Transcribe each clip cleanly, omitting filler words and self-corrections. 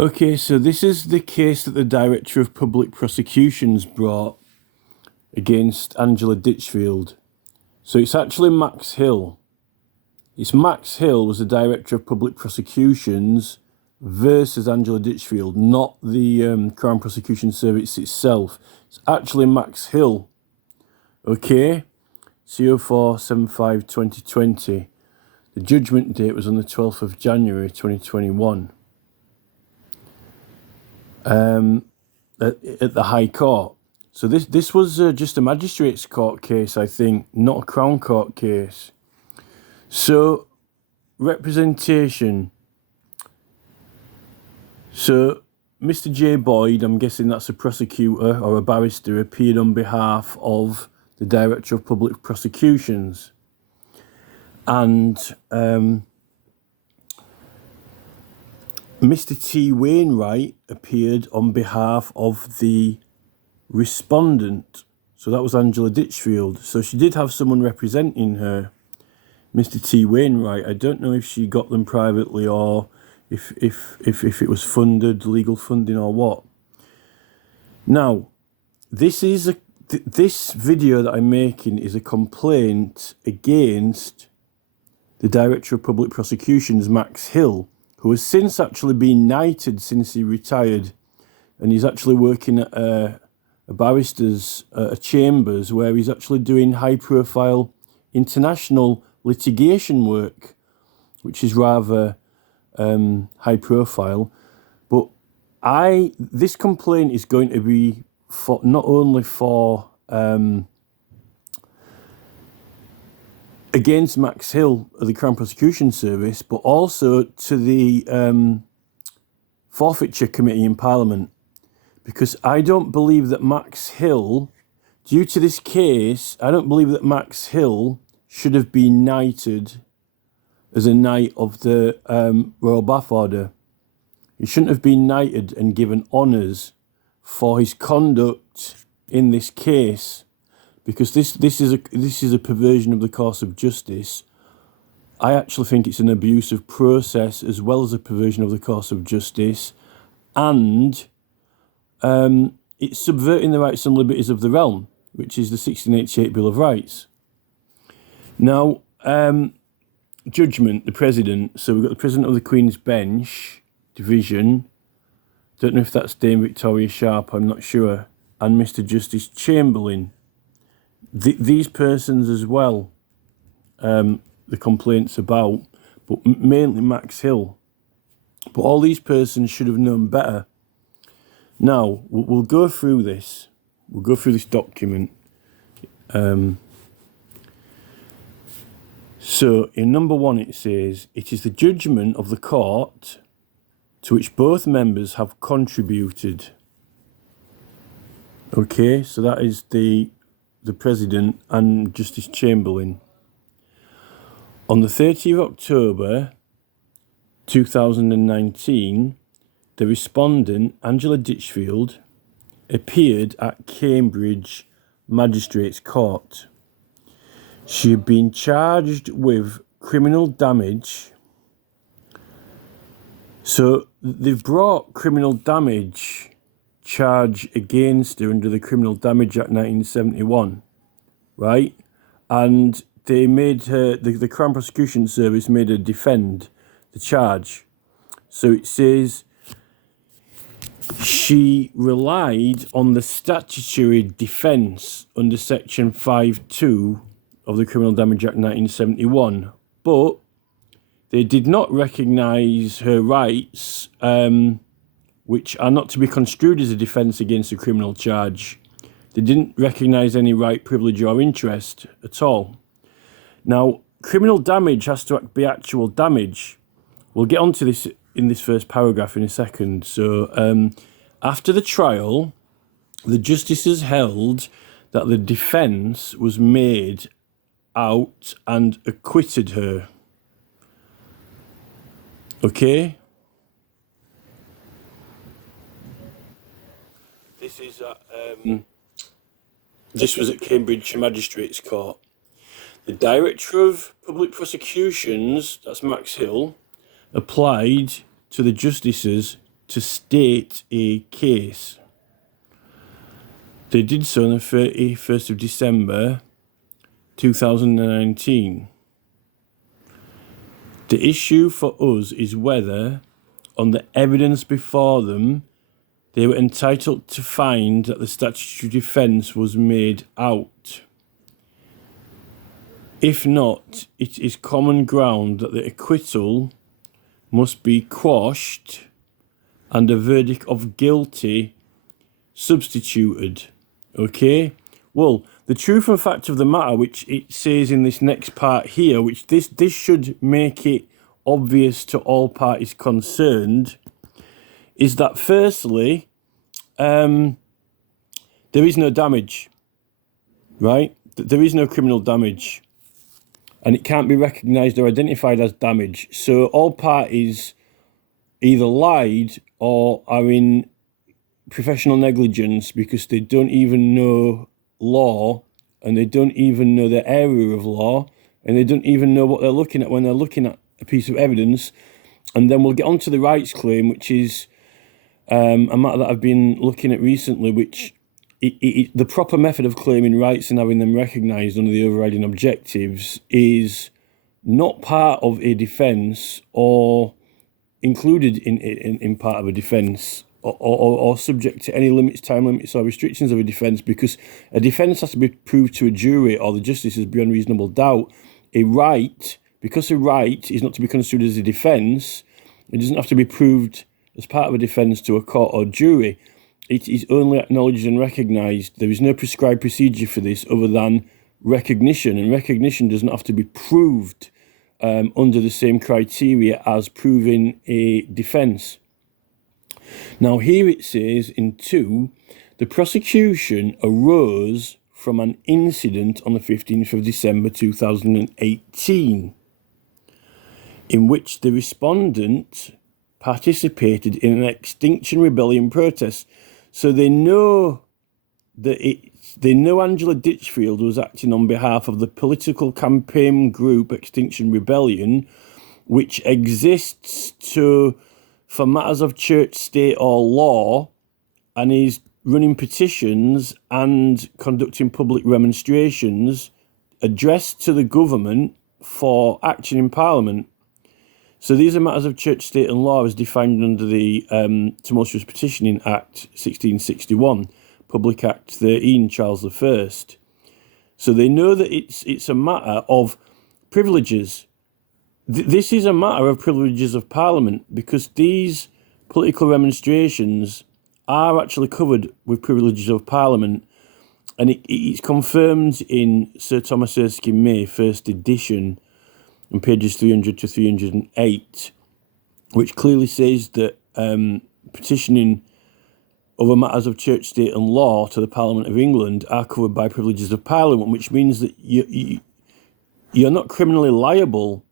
Okay, so this is the case that the Director of Public Prosecutions brought against Angela Ditchfield. So it's actually Max Hill. It's Max Hill was the Director of Public Prosecutions versus Angela Ditchfield, not the Crown Prosecution Service itself. It's actually Max Hill. Okay, CO475-2020. The judgment date was on the 12th of January 2021. At the High Court. So this was just a magistrates court case, I think, not a Crown Court case. So representation. So Mr. J. Boyd, I'm guessing that's a prosecutor or a barrister, appeared on behalf of the Director of Public Prosecutions. And Mr. T. Wainwright appeared on behalf of the respondent. So that was Angela Ditchfield. So she did have someone representing her, Mr. T. Wainwright. I don't know if she got them privately or if it was funded, legal funding or what. Now, this video that I'm making is a complaint against the Director of Public Prosecutions, Max Hill, who has since actually been knighted since he retired, and he's actually working at a barrister's chambers where he's actually doing high-profile international litigation work, which is rather high-profile. But this complaint is going to be for not only for against Max Hill of the Crown Prosecution Service, but also to the Forfeiture Committee in Parliament. Because I don't believe that Max Hill, due to this case, I don't believe that Max Hill should have been knighted as a knight of the Royal Bath Order. He shouldn't have been knighted and given honours for his conduct in this case. Because this is a perversion of the course of justice. I actually think it's an abuse of process as well as a perversion of the course of justice, and it's subverting the rights and liberties of the realm, which is the 1688 Bill of Rights. Now, judgment, the President. So we've got the President of the Queen's Bench Division. Don't know if that's Dame Victoria Sharp. I'm not sure. And Mr. Justice Chamberlain. These persons as well, the complaints about, but mainly Max Hill. But all these persons should have known better. Now, we'll go through this. We'll go through this document. So, in number 1 it says, it is the judgment of the court to which both members have contributed. Okay, so that is the President and Justice Chamberlain. On the 30th of October 2019, the respondent, Angela Ditchfield, appeared at Cambridge Magistrates Court. She had been charged with criminal damage. So they've brought criminal damage charge against her under the Criminal Damage Act 1971, right? And they made her, the Crown Prosecution Service made her defend the charge. So it says she relied on the statutory defence under Section 5.2 of the Criminal Damage Act 1971, but they did not recognise her rights, which are not to be construed as a defence against a criminal charge. They didn't recognise any right, privilege or interest at all. Now, criminal damage has to be actual damage. We'll get onto this in this first paragraph in a second. So, after the trial, the justices held that the defence was made out and acquitted her. Okay? This was at Cambridge Magistrates Court. The Director of Public Prosecutions, that's Max Hill, applied to the justices to state a case. They did so on the 31st of December 2019. The issue for us is whether, on the evidence before them, they were entitled to find that the statutory defence was made out. If not, it is common ground that the acquittal must be quashed and a verdict of guilty substituted. Okay? Well, the truth and fact of the matter, which it says in this next part here, which this should make it obvious to all parties concerned, is that firstly, there is no damage, right? There is no criminal damage, and it can't be recognised or identified as damage. So all parties either lied or are in professional negligence because they don't even know law, and they don't even know the area of law, and they don't even know what they're looking at when they're looking at a piece of evidence. And then we'll get on to the rights claim, which is a matter that I've been looking at recently, which the proper method of claiming rights and having them recognised under the overriding objectives is not part of a defence or included in part of a defence or subject to any limits, time limits or restrictions of a defence, because a defence has to be proved to a jury or the justices beyond reasonable doubt. A right, because a right is not to be construed as a defence, it doesn't have to be proved as part of a defence to a court or jury. It is only acknowledged and recognised. There is no prescribed procedure for this other than recognition, and recognition doesn't have to be proved under the same criteria as proving a defence. Now here it says in 2, the prosecution arose from an incident on the 15th of December 2018 in which the respondent participated in an Extinction Rebellion protest. So they know Angela Ditchfield was acting on behalf of the political campaign group Extinction Rebellion, which exists for matters of church, state or law, and is running petitions and conducting public remonstrations addressed to the government for action in Parliament. So these are matters of church, state and law as defined under the Tumultuous Petitioning Act 1661, Public Act 13, Charles I. So they know that it's a matter of privileges. This is a matter of privileges of Parliament, because these political remonstrations are actually covered with privileges of Parliament, and it's confirmed in Sir Thomas Erskine May, first edition, on pages 300 to 308, which clearly says that petitioning over matters of church, state and law to the Parliament of England are covered by privileges of Parliament, which means that you're not criminally liable.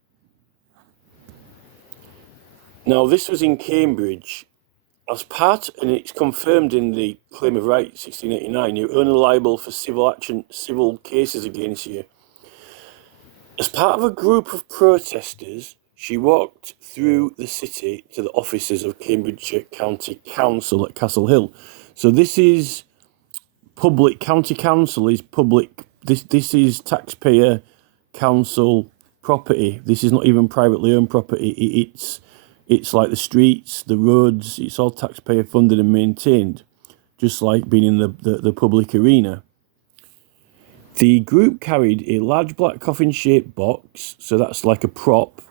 Now, this was in Cambridge. As part, and it's confirmed in the Claim of Right 1689, you're only liable for civil cases against you. As part of a group of protesters, she walked through the city to the offices of Cambridgeshire County Council at Castle Hill. So this is public. County Council is public. This is taxpayer council property. This is not even privately owned property. It's like the streets, the roads. It's all taxpayer funded and maintained, just like being in the public arena. The group carried a large black coffin-shaped box, so that's like a prop.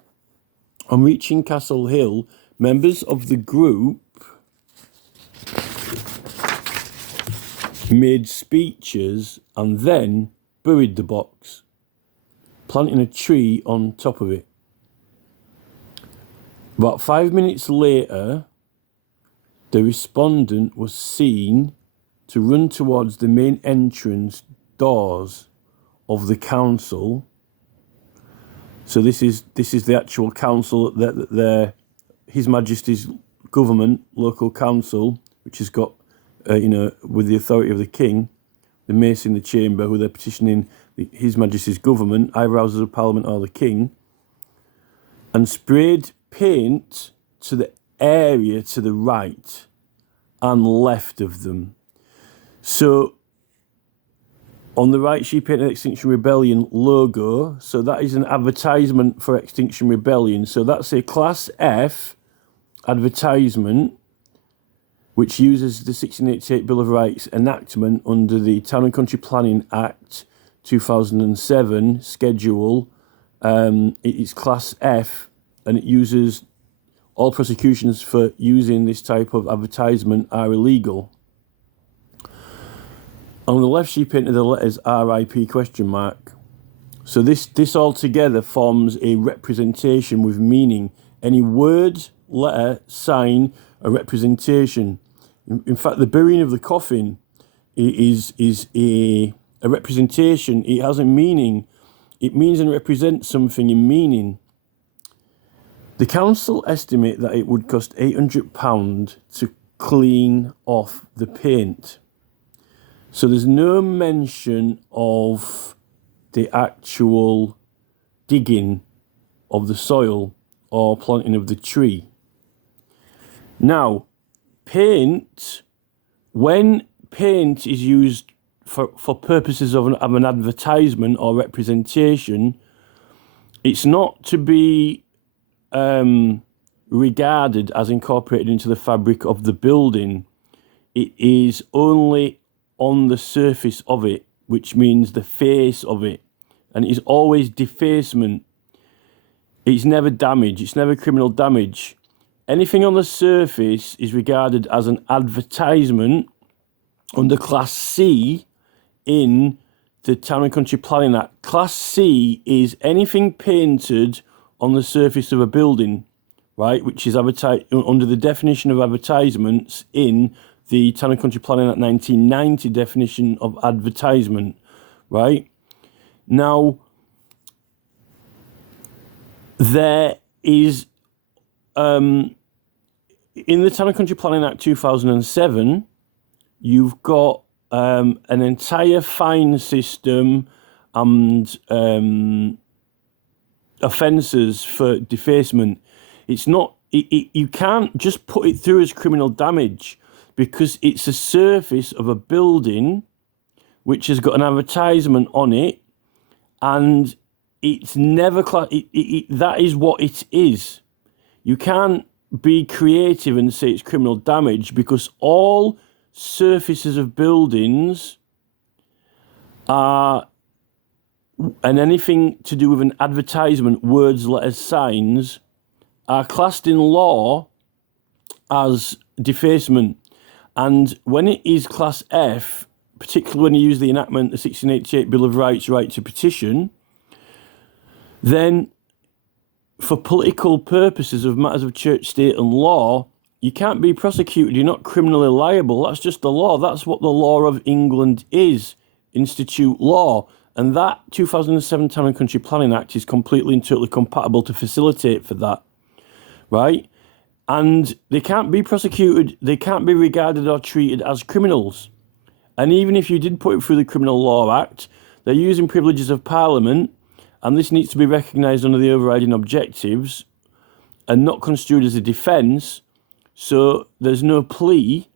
On reaching Castle Hill, members of the group made speeches and then buried the box, planting a tree on top of it. About 5 minutes later, the respondent was seen to run towards the main entrance doors of the council. So this is the actual council, that His Majesty's government, local council, which has got, with the authority of the king, the mace in the chamber, who they're petitioning His Majesty's government, either Houses of Parliament or the king, and sprayed paint to the area to the right and left of them. So on the right, she painted Extinction Rebellion logo. So that is an advertisement for Extinction Rebellion. So that's a Class F advertisement, which uses the 1688 Bill of Rights enactment under the Town and Country Planning Act 2007 schedule. It's Class F, and it uses all prosecutions for using this type of advertisement are illegal. On the left, she painted the letters RIP question mark. So this altogether forms a representation with meaning. Any word, letter, sign, a representation. In fact, the burying of the coffin is a representation. It has a meaning. It means and represents something in meaning. The council estimate that it would cost £800 to clean off the paint. So there's no mention of the actual digging of the soil or planting of the tree. Now, paint, when paint is used for purposes of an advertisement or representation, it's not to be regarded as incorporated into the fabric of the building. It is only on the surface of it, which means the face of it, and it is always defacement. It's never damage, it's never criminal damage. Anything on the surface is regarded as an advertisement under Class C in the Town and Country Planning Act. Class C is anything painted on the surface of a building, right, which is under the definition of advertisements in the Town and Country Planning Act 1990 definition of advertisement, right? Now, there is, in the Town and Country Planning Act 2007, you've got an entire fine system and offences for defacement. It's not, you can't just put it through as criminal damage, because it's a surface of a building which has got an advertisement on it, and it's never that is what it is. You can't be creative and say it's criminal damage, because all surfaces of buildings are, and anything to do with an advertisement, words, letters, signs, are classed in law as defacement. And when it is Class F, particularly when you use the enactment, the 1688 Bill of Rights, right to petition, then for political purposes of matters of church, state and law, you can't be prosecuted. You're not criminally liable. That's just the law. That's what the law of England is, institute law. And that 2007 Town and Country Planning Act is completely and totally compatible to facilitate for that, right? And they can't be prosecuted, they can't be regarded or treated as criminals. And even if you did put it through the Criminal Law Act, they're using privileges of Parliament, and this needs to be recognised under the overriding objectives and not construed as a defence. So there's no plea,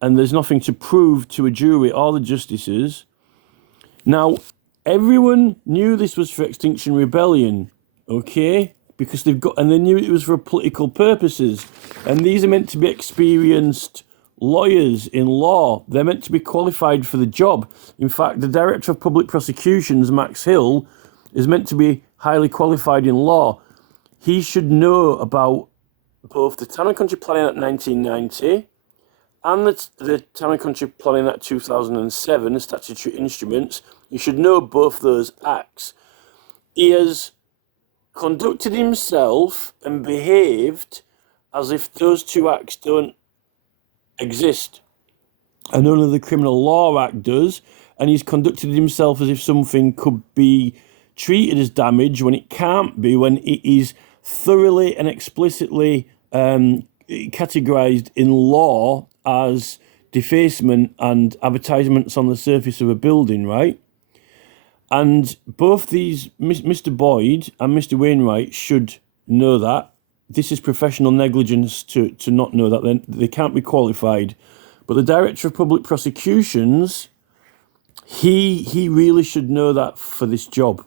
and there's nothing to prove to a jury or the justices. Now, everyone knew this was for Extinction Rebellion, okay? Because they've got, and they knew it was for political purposes. And these are meant to be experienced lawyers in law. They're meant to be qualified for the job. In fact, the Director of Public Prosecutions, Max Hill, is meant to be highly qualified in law. He should know about both the Town and Country Planning Act 1990 and the Town and Country Planning Act 2007, the statutory instruments. You should know both those acts. He has conducted himself and behaved as if those two acts don't exist. And only the Criminal Law Act does, and he's conducted himself as if something could be treated as damage when it can't be, when it is thoroughly and explicitly categorised in law as defacement and advertisements on the surface of a building, right? And both these, Mr. Boyd and Mr. Wainwright, should know that. this is professional negligence to not know that. Then they can't be qualified. But the Director of Public Prosecutions, he really should know that for this job.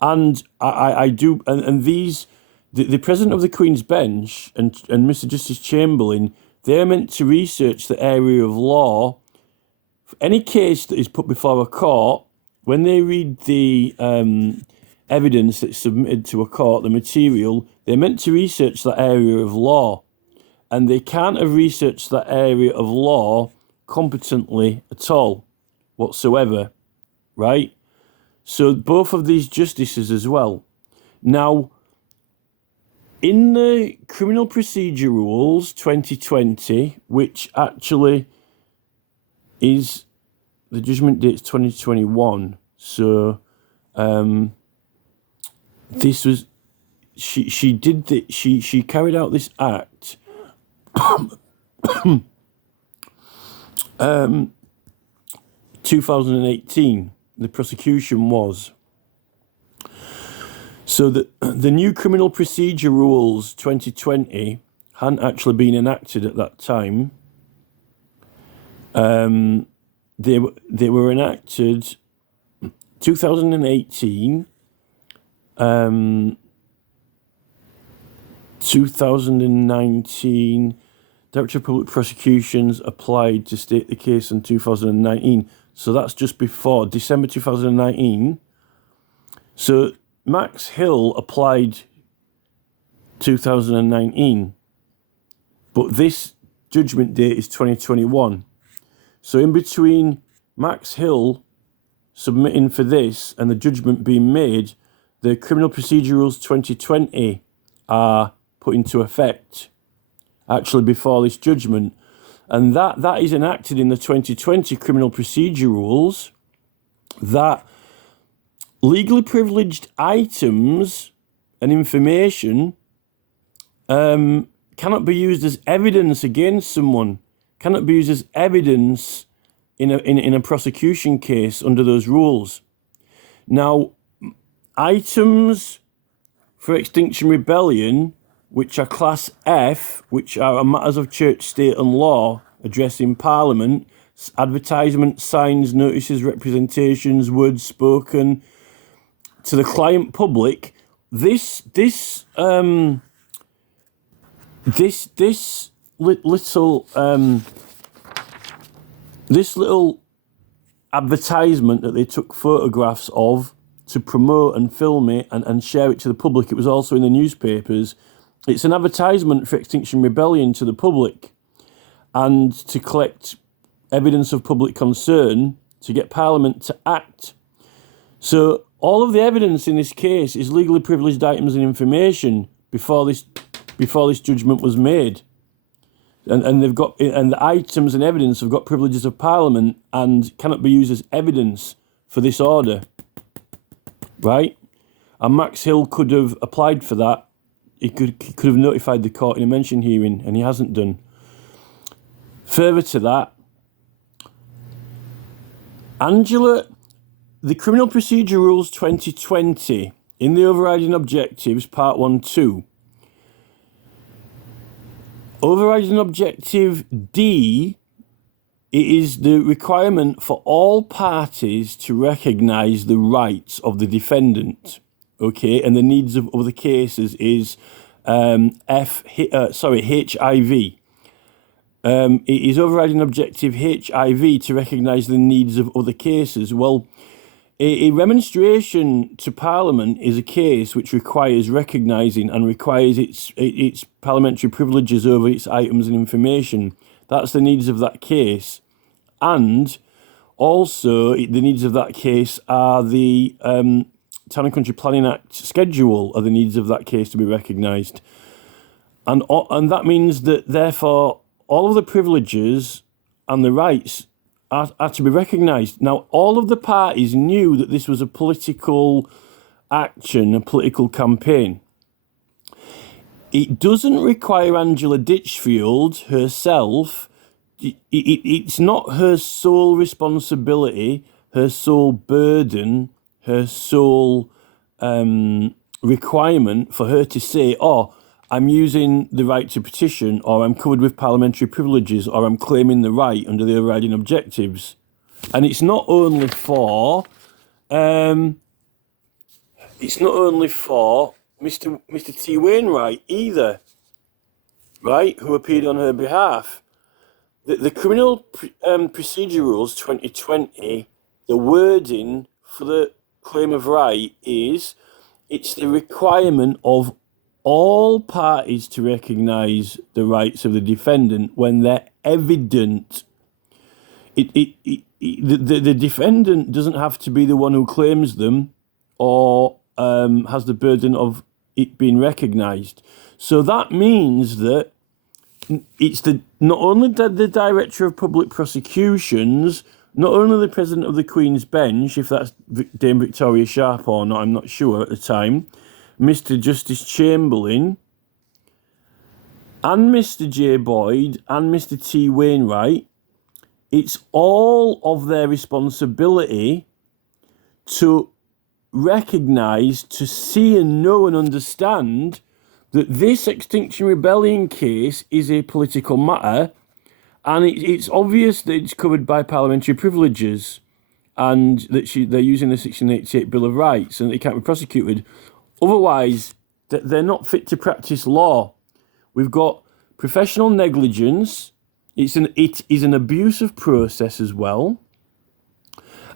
And I do, and these, the President of the Queen's Bench and Mr. Justice Chamberlain, they're meant to research the area of law. For any case that is put before a court, when they read the evidence that's submitted to a court, the material, they're meant to research that area of law. And they can't have researched that area of law competently at all, whatsoever, right? So both of these justices as well. Now, in the Criminal Procedure Rules 2020, which actually is, the judgment date's 2021, so this was, she did the, she carried out this act 2018, the prosecution was. So the new Criminal Procedure Rules 2020 hadn't actually been enacted at that time. They were enacted 2018, 2019. Director of Public Prosecutions applied to state the case in 2019. So that's just before December 2019. So Max Hill applied 2019. But this judgment date is 2021. So in between Max Hill submitting for this and the judgment being made, the Criminal Procedure Rules 2020 are put into effect actually before this judgment. And that is enacted in the 2020 Criminal Procedure Rules, that legally privileged items and information cannot be used as evidence against someone, cannot be used as evidence in a prosecution case under those rules. Now, items for Extinction Rebellion, which are Class F, which are matters of church, state and law, addressing Parliament, advertisements, signs, notices, representations, words spoken to the client public, this little advertisement that they took photographs of to promote and film it and share it to the public. It was also in the newspapers. It's an advertisement for Extinction Rebellion to the public and to collect evidence of public concern to get Parliament to act. So all of the evidence in this case is legally privileged items and information before this judgment was made. And they've got, and the items and evidence have got privileges of Parliament and cannot be used as evidence for this order. Right? And Max Hill could have applied for that. He could have notified the court in a mention hearing, and he hasn't done. Further to that, Angela, the Criminal Procedure Rules 2020, in the overriding objectives, Part 1-2, overriding objective D, it is the requirement for all parties to recognise the rights of the defendant. Okay, and the needs of other cases is HIV. It is overriding objective HIV to recognise the needs of other cases. Well, a remonstration to Parliament is a case which requires recognising and requires its parliamentary privileges over its items and information. That's the needs of that case. And also the needs of that case are the Town and Country Planning Act schedule are the needs of that case to be recognised. And that means that, therefore, all of the privileges and the rights are to be recognised. Now, all of the parties knew that this was a political action, a political campaign. It doesn't require Angela Ditchfield herself. It's not her sole responsibility, her sole burden, her sole requirement for her to say, oh, I'm using the right to petition, or I'm covered with parliamentary privileges, or I'm claiming the right under the overriding objectives. And it's not only for Mr. T. Wainwright either, right, who appeared on her behalf. The Criminal Procedure Rules 2020, the wording for the claim of right is, it's the requirement of all parties to recognise the rights of the defendant when they're evident. The defendant doesn't have to be the one who claims them or has the burden of it being recognised. So that means that it's not only the Director of Public Prosecutions, not only the President of the Queen's Bench, if that's Dame Victoria Sharp or not, I'm not sure at the time, Mr. Justice Chamberlain, and Mr. J. Boyd, and Mr. T. Wainwright, it's all of their responsibility to recognise, to see and know and understand that this Extinction Rebellion case is a political matter, and it's obvious that it's covered by parliamentary privileges, and that they're using the 1688 Bill of Rights, and they can't be prosecuted. Otherwise, they're not fit to practice law. We've got professional negligence. It is an abuse of process as well,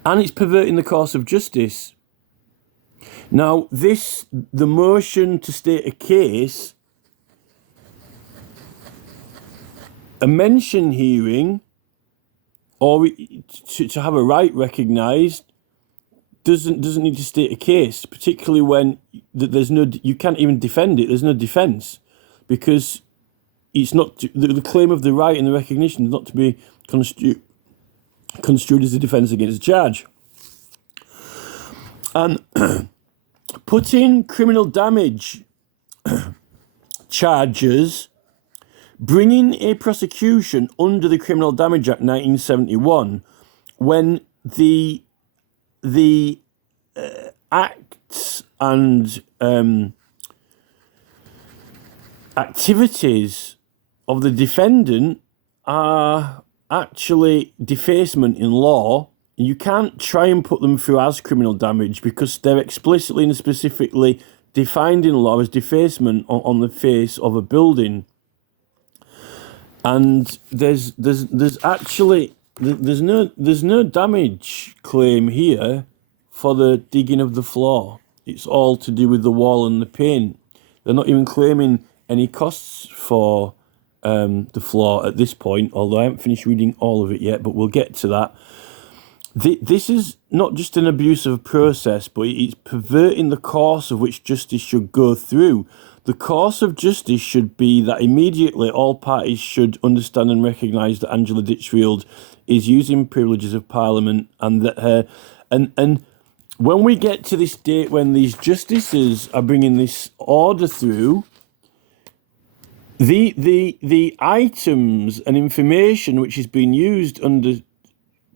and it's perverting the course of justice. Now, the motion to state a case, a mention hearing, or to have a right recognised, doesn't need to state a case, particularly when you can't even defend it. There's no defence, because it's not the claim of the right and the recognition is not to be construed as a defence against a charge. And putting criminal damage charges, bringing a prosecution under the Criminal Damage Act 1971, when the acts and activities of the defendant are actually defacement in law, you can't try and put them through as criminal damage, because they're explicitly and specifically defined in law as defacement on the face of a building. And there's no damage claim here for the digging of the floor. It's all to do with the wall and the paint. They're not even claiming any costs for the floor at this point, although I haven't finished reading all of it yet, but we'll get to that. This is not just an abuse of process, but it's perverting the course of which justice should go through. The course of justice should be that immediately all parties should understand and recognise that Angela Ditchfield is using privileges of Parliament, and that her and when we get to this date when these justices are bringing this order through, the items and information which is being used under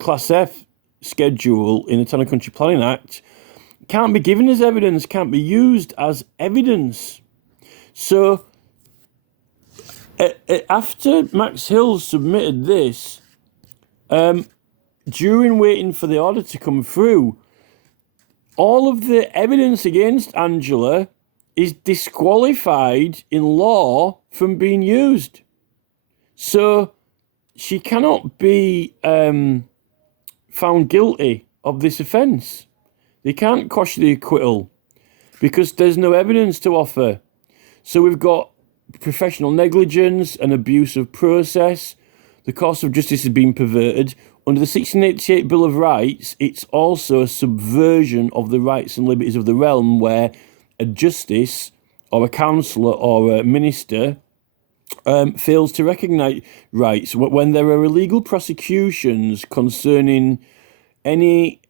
Class F schedule in the Town and Country Planning Act can't be given as evidence, can't be used as evidence. So after Max Hill submitted this, during waiting for the order to come through, all of the evidence against Angela is disqualified in law from being used. So she cannot be found guilty of this offence. They can't quash the acquittal because there's no evidence to offer. So we've got professional negligence and abuse of process. The course of justice has been perverted. Under the 1688 Bill of Rights, it's also a subversion of the rights and liberties of the realm, where a justice or a councillor or a minister fails to recognise rights. When there are illegal prosecutions concerning any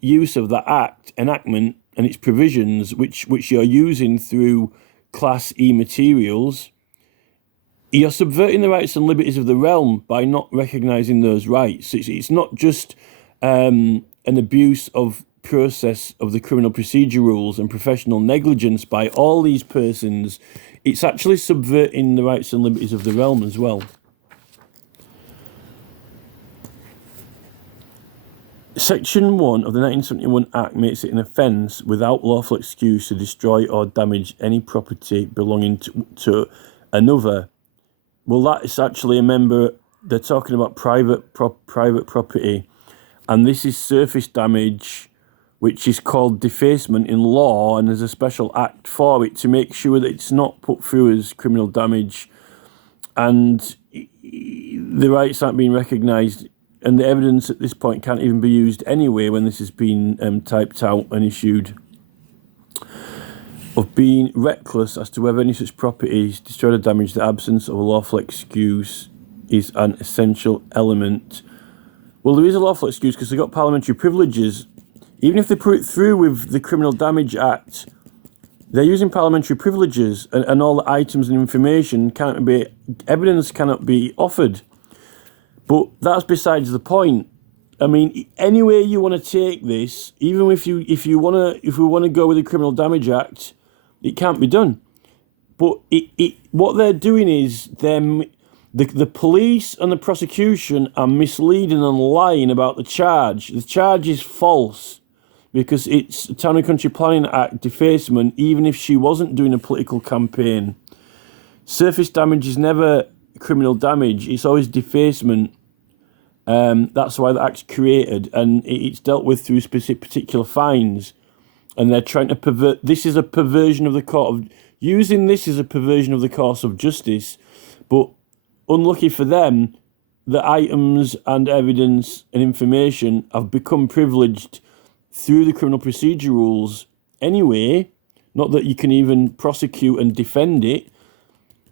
use of that enactment and its provisions, which you're using through Class E materials, you're subverting the rights and liberties of the realm by not recognising those rights. It's not just an abuse of process of the criminal procedure rules and professional negligence by all these persons, it's actually subverting the rights and liberties of the realm as well. Section 1 of the 1971 Act makes it an offence without lawful excuse to destroy or damage any property belonging to another. Well, that is actually a member, they're talking about private property, and this is surface damage, which is called defacement in law, and there's a special act for it to make sure that it's not put through as criminal damage, and the rights aren't being recognised, and the evidence at this point can't even be used anyway when this has been typed out and issued, of being reckless as to whether any such property is destroyed or damaged. The absence of a lawful excuse is an essential element. Well, there is a lawful excuse because they've got parliamentary privileges. Even if they put it through with the Criminal Damage Act, they're using parliamentary privileges, and all the items and information evidence cannot be offered. But that's besides the point. I mean, any way you want to take this, even if we want to go with the Criminal Damage Act, it can't be done. But what they're doing is the police and the prosecution are misleading and lying about the charge. The charge is false because it's Town and Country Planning Act defacement, even if she wasn't doing a political campaign. Surface damage is never criminal damage, it's always defacement. That's why the act's created, and it's dealt with through specific particular fines. And they're trying to pervert. This is a perversion of the court of using this as a perversion of the course of justice. But unlucky for them, the items and evidence and information have become privileged through the criminal procedure rules anyway. Not that you can even prosecute and defend it.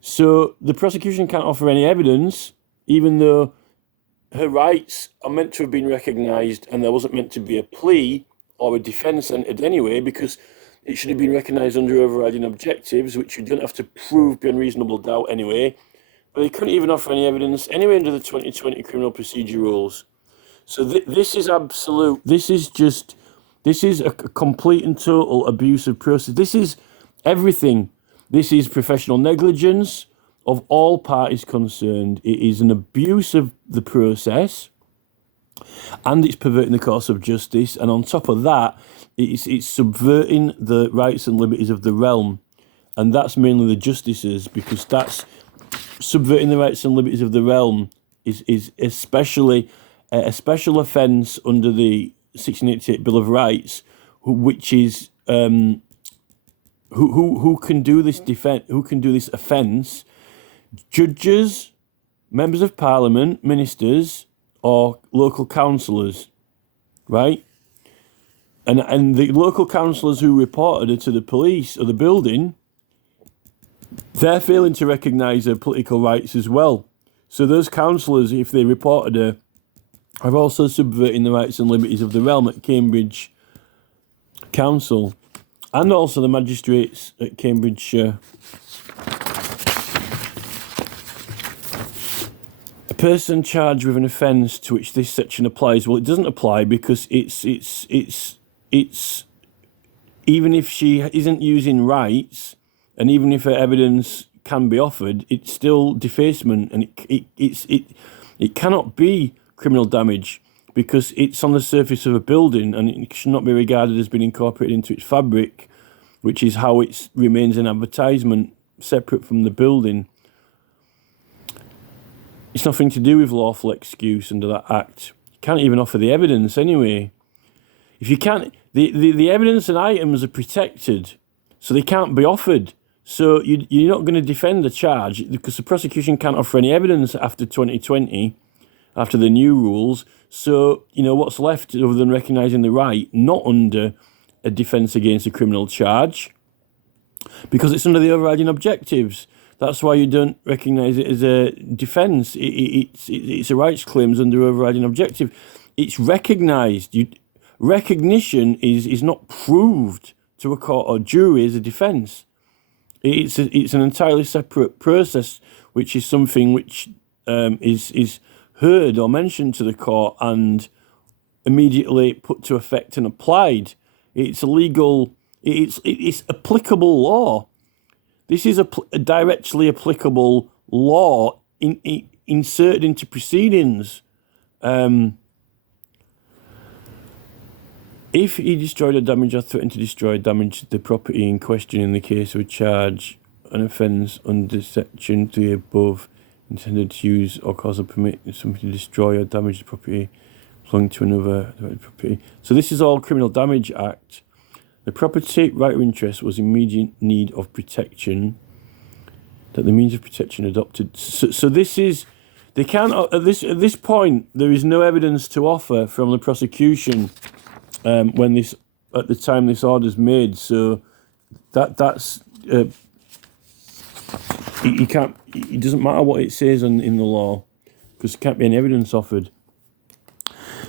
So the prosecution can't offer any evidence, even though her rights are meant to have been recognised, and there wasn't meant to be a plea or a defence entered anyway, because it should have been recognised under overriding objectives, which you don't have to prove beyond reasonable doubt anyway. But they couldn't even offer any evidence anyway under the 2020 criminal procedure rules. So this is absolute. This is a complete and total abuse of process. This is everything. This is professional negligence of all parties concerned. It is an abuse of the process, and it's perverting the course of justice. And on top of that, it's subverting the rights and liberties of the realm, and that's mainly the justices, because that's subverting the rights and liberties of the realm is especially a special offence under the 1688 Bill of Rights, which is who can do this offence? Judges, members of parliament, ministers, or local councillors, right? And the local councillors who reported her to the police or the building, they're failing to recognise her political rights as well. So those councillors, if they reported her, are also subverting the rights and liberties of the realm at Cambridge Council, and also the magistrates at Cambridge. A person charged with an offence to which this section applies. Well, it doesn't apply because it's even if she isn't using rights, and even if her evidence can be offered, it's still defacement, and it cannot be criminal damage because it's on the surface of a building, and it should not be regarded as being incorporated into its fabric, which is how it remains an advertisement separate from the building. It's nothing to do with lawful excuse under that act. You can't even offer the evidence anyway. If you can't, the evidence and items are protected, so they can't be offered. So you're not going to defend the charge because the prosecution can't offer any evidence after 2020, after the new rules. So, what's left other than recognising the right, not under a defence against a criminal charge, because it's under the overriding objectives. That's why you don't recognise it as a defence. It's a rights claims under overriding objective. It's recognised. Recognition is not proved to a court or jury as a defence. It's an entirely separate process, which is something which is heard or mentioned to the court and immediately put to effect and applied. It's legal. It's applicable law. This is a directly applicable law inserted into proceedings. If he destroyed or damaged or threatened to destroy or damage the property in question in the case of a charge, an offence under Section 3 above, intended to use or cause or permit something to destroy or damage the property belonging to another property. So this is all Criminal Damage Act. The property right of interest was in immediate need of protection. That the means of protection adopted. So this is, they can't at this point there is no evidence to offer from the prosecution when this at the time this order's made. So that's you can't. It doesn't matter what it says in the law because there can't be any evidence offered.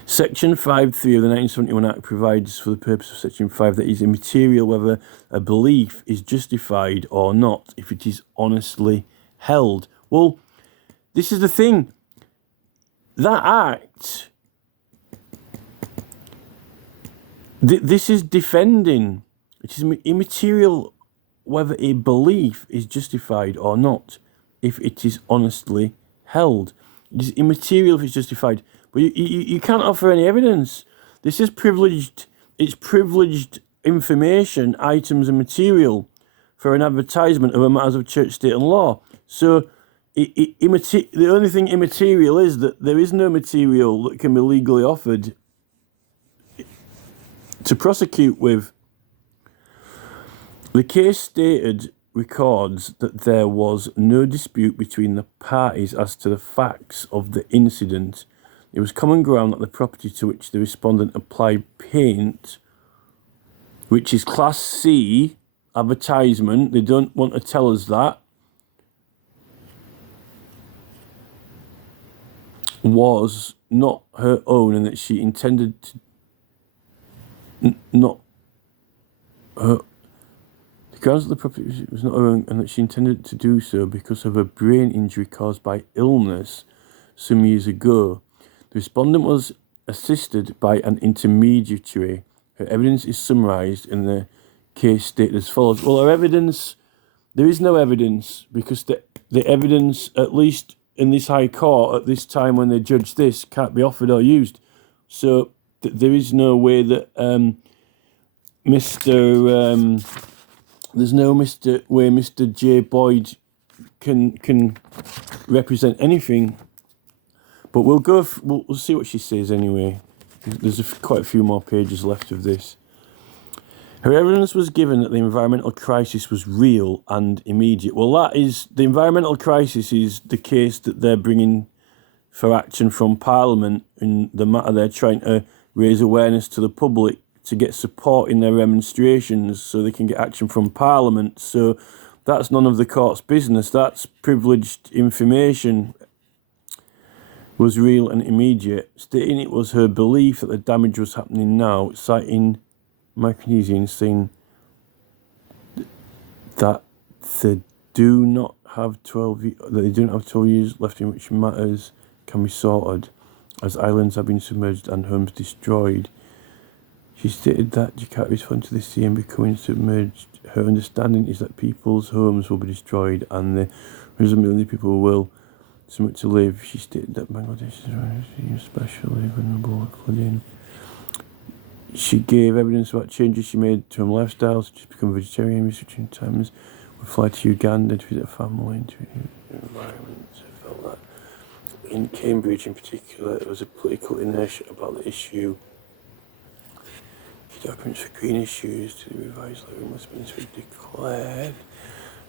Section 5.3 of the 1971 Act provides for the purpose of Section 5 that it is immaterial whether a belief is justified or not if it is honestly held. Well, this is the thing. That Act, this is defending. It is immaterial whether a belief is justified or not if it is honestly held. It is immaterial if it's justified. But you can't offer any evidence. This is privileged. It's privileged information, items, and material for an advertisement of matters of church, state, and law. So, the only thing immaterial is that there is no material that can be legally offered to prosecute with. The case stated records that there was no dispute between the parties as to the facts of the incident. It was common ground that the property to which the respondent applied paint, which is Class C advertisement, they don't want to tell us that, was not her own and that she intended to not her. The grounds of the property was not her own and that she intended to do so because of a brain injury caused by illness some years ago. The respondent was assisted by an intermediary. Her evidence is summarised in the case stated as follows. Well, her evidence, there is no evidence because the evidence, at least in this High Court at this time when they judge this, can't be offered or used. So there is no way that there's no way Mr. J. Boyd can represent anything. But we'll see what she says anyway. There's quite a few more pages left of this. Her evidence was given that the environmental crisis was real and immediate. Well, the environmental crisis is the case that they're bringing for action from Parliament in the matter. They're trying to raise awareness to the public to get support in their demonstrations so they can get action from Parliament. So that's none of the court's business. That's privileged information. Was real and immediate, stating it was her belief that the damage was happening now, citing Magnesium, saying that they do not have 12 years left in which matters can be sorted, as islands have been submerged and homes destroyed. She stated that you can't respond to the sea and becoming submerged. Her understanding is that people's homes will be destroyed and the hundreds of millions of people will somewhere to live. She stated that Bangladesh is especially vulnerable to flooding. She gave evidence about changes she made to her lifestyle, such as become vegetarian, researching times, would fly to Uganda to visit a family, into the environment. I felt that in Cambridge in particular, there was a political inertia about the issue. She documents for green issues to the revised Labour Westminster declared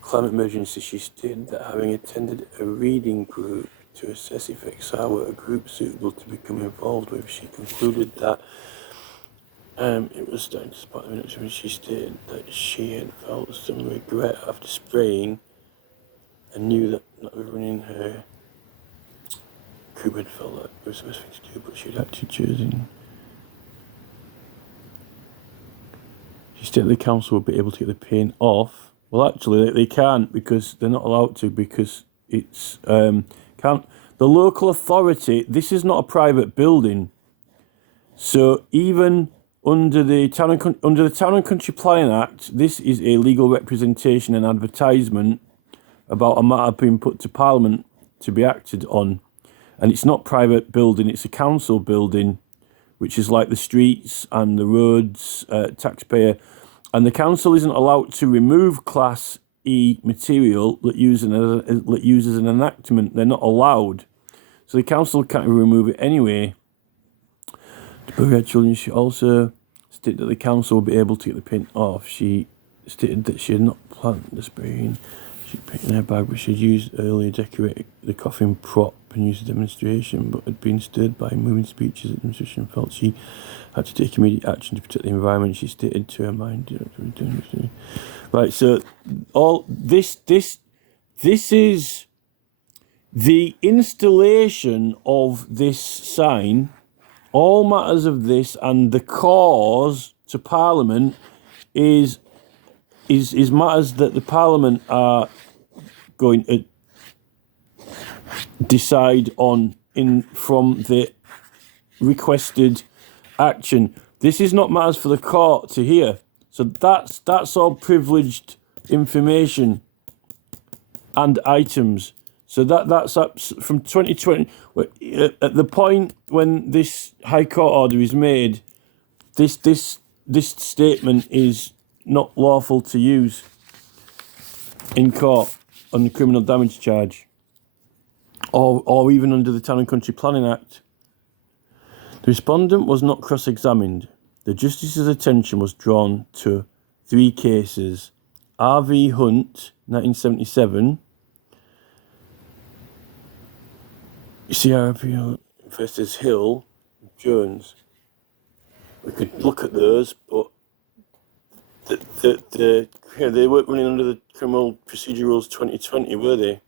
climate emergency. She stated that having attended a reading group to assess if XR were a group suitable to become involved with, she concluded that it was starting to spark the minutes when she stated that she had felt some regret after spraying and knew that not everyone in her group had felt that it was the best thing to do, but she had actually chosen. She stated the council would be able to get the paint off. Well, actually, they can't because they're not allowed to because it's can't. The local authority. This is not a private building. So even under the Town and Country Planning Act, this is a legal representation and advertisement about a matter being put to Parliament to be acted on. And it's not private building, it's a council building, which is like the streets and the roads, taxpayer. And the council isn't allowed to remove Class E material that uses an enactment. They're not allowed. So the council can't remove it anyway. The Borough children should also state that the council will be able to get the paint off. She stated that she had not planned the spraying. She'd paint in her bag, but she'd used earlier decorated the coffin prop and used a demonstration, but had been stirred by moving speeches. The administration felt she had to take immediate action to protect the environment. She stated to her mind, right. So all this is the installation of this sign. All matters of this and the cause to Parliament is matters that the Parliament are going to decide on from the requested action. This is not matters for the court to hear. So that's all privileged information and items. So that's up from 2020. At the point when this High Court order is made, this statement is not lawful to use in court on the criminal damage charge, or even under the Town and Country Planning Act. The respondent was not cross-examined. The Justice's attention was drawn to 3 cases: R.V. Hunt, 1977. CRP versus Hill, Jones. We could look at those, but they weren't running under the Criminal Procedure Rules 2020, were they?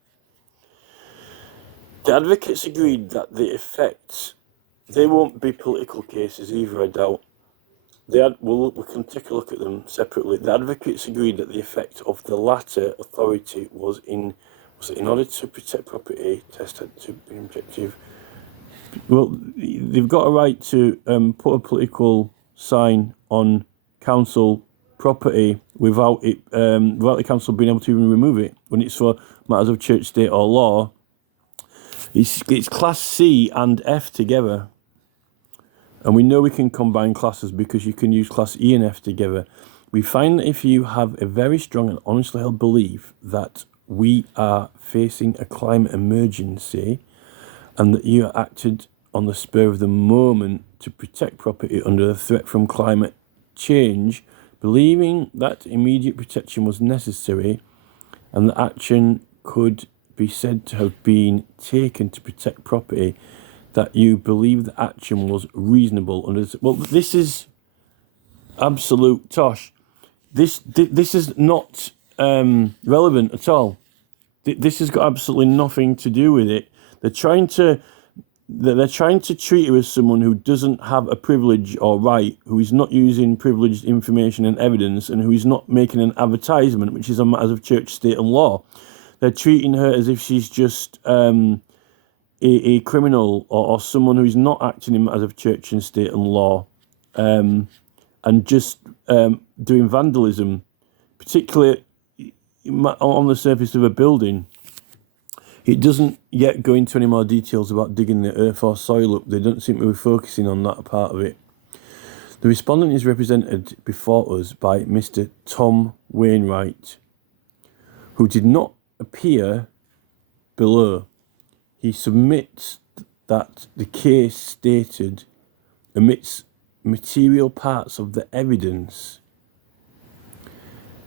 The advocates agreed that the effects, they won't be political cases either, I doubt. We can take a look at them separately. The advocates agreed that the effect of the latter authority was in order to protect property, test had to be objective. Well, they've got a right to put a political sign on council property without the council being able to even remove it when it's for matters of church, state, or law. It's Class C and F together, and we know we can combine classes because you can use Class E and F together. We find that if you have a very strong and honestly held belief that we are facing a climate emergency and that you acted on the spur of the moment to protect property under the threat from climate change, believing that immediate protection was necessary and that action could be said to have been taken to protect property, that you believe the action was reasonable. Well, this is absolute tosh. This is not relevant at all. This has got absolutely nothing to do with it. They're trying to treat you as someone who doesn't have a privilege or right, who is not using privileged information and evidence, and who is not making an advertisement, which is on matters of church, state, and law. They're treating her as if she's just a criminal or someone who's not acting in matters of church and state and law, and just doing vandalism, particularly on the surface of a building. It doesn't yet go into any more details about digging the earth or soil up. They don't seem to be focusing on that part of it. The respondent is represented before us by Mr. Tom Wainwright, who did not appear below. He submits that the case stated omits material parts of the evidence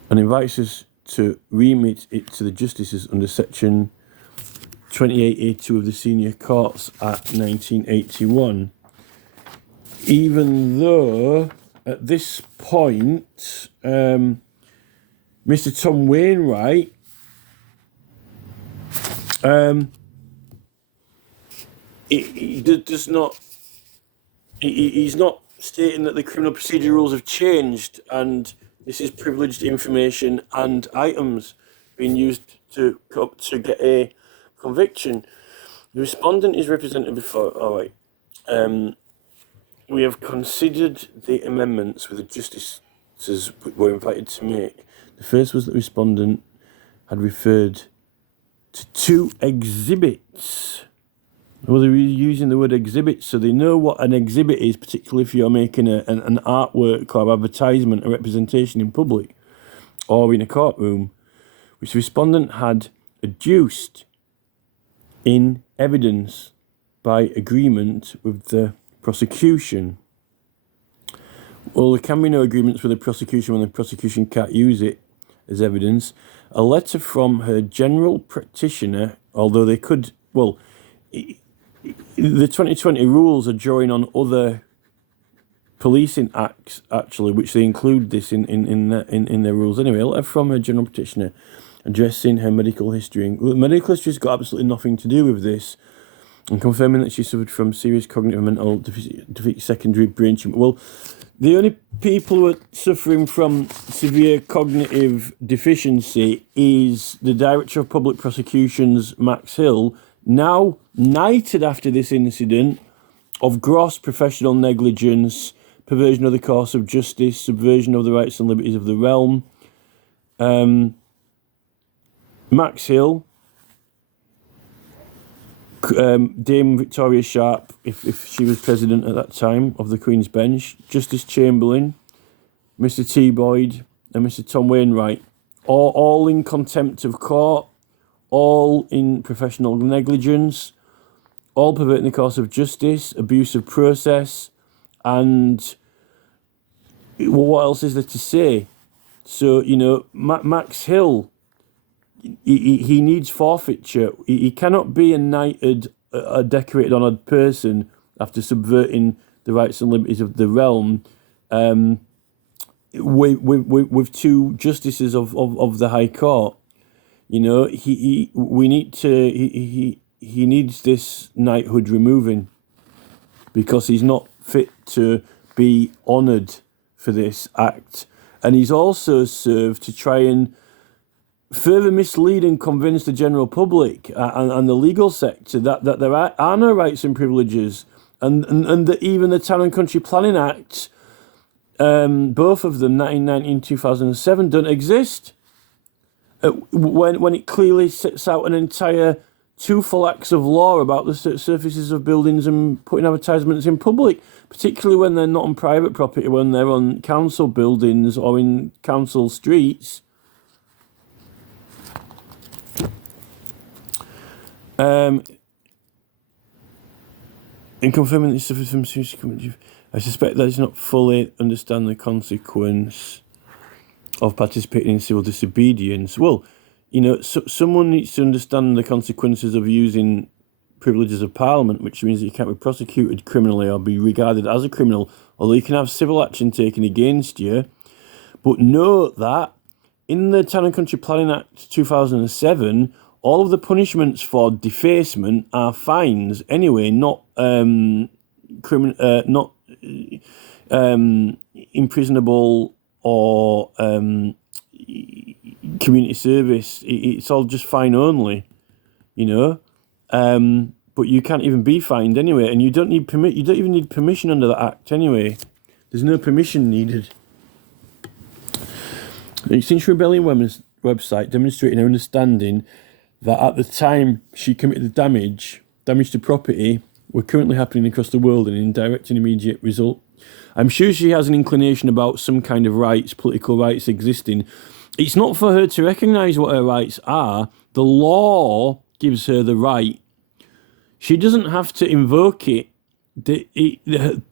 and invites us to remit it to the justices under section 28A2 of the Senior Courts Act 1981, even though at this point Mr. Tom Wainwright he's not stating that the criminal procedure rules have changed and this is privileged information and items being used to get a conviction. The respondent is represented before. All right. we have considered the amendments with the justices were invited to make. The first was that the respondent had referred to 2 exhibits. Well, they're using the word exhibit, so they know what an exhibit is, particularly if you're making an artwork or advertisement or representation in public or in a courtroom, which the respondent had adduced in evidence by agreement with the prosecution. Well, there can be no agreements with the prosecution when the prosecution can't use it as evidence. A letter from her general practitioner, although they could, well, the 2020 rules are drawing on other policing acts, actually, which they include this in their rules anyway. A letter from her general practitioner addressing her medical history. Well, medical history's got absolutely nothing to do with this, and confirming that she suffered from serious cognitive and mental defeat secondary brain tumour. Well, the only people who are suffering from severe cognitive deficiency is the Director of Public Prosecutions, Max Hill, now knighted after this incident of gross professional negligence, perversion of the course of justice, subversion of the rights and liberties of the realm. Max Hill, Dame Victoria Sharp, if she was president at that time of the Queen's Bench, Justice Chamberlain, Mr. T. Boyd, and Mr. Tom Wainwright, all in contempt of court, all in professional negligence, all perverting the course of justice, abuse of process, and well, what else is there to say? So, you know, Max Hill, he needs forfeiture. He cannot be a knighted, a decorated, honoured person after subverting the rights and liberties of the realm. With 2 justices of the High Court, you know, he needs this knighthood removing, because he's not fit to be honoured for this act, and he's also served to try and further mislead and convince the general public and the legal sector that there are no rights and privileges, and that even the Town and Country Planning Act, both of them, 1990 and 2007, don't exist. When it clearly sets out an entire 2 full acts of law about the surfaces of buildings and putting advertisements in public, particularly when they're not on private property, when they're on council buildings or in council streets. In confirming that he suffers from serious cognitive, I suspect that he does not fully understand the consequence of participating in civil disobedience. Well, you know, someone needs to understand the consequences of using privileges of Parliament, which means that you can't be prosecuted criminally or be regarded as a criminal, although you can have civil action taken against you. But note that in the Town and Country Planning Act 2007, all of the punishments for defacement are fines anyway, not imprisonable or community service. It's all just fine only, you know. But you can't even be fined anyway, and you don't even need permission under that act anyway. There's no permission needed. The Extinction Rebellion Women's website demonstrating her understanding that at the time she committed the damage to property were currently happening across the world in an indirect and immediate result. I'm sure she has an inclination about some kind of rights, political rights existing. It's not for her to recognise what her rights are. The law gives her the right. She doesn't have to invoke it.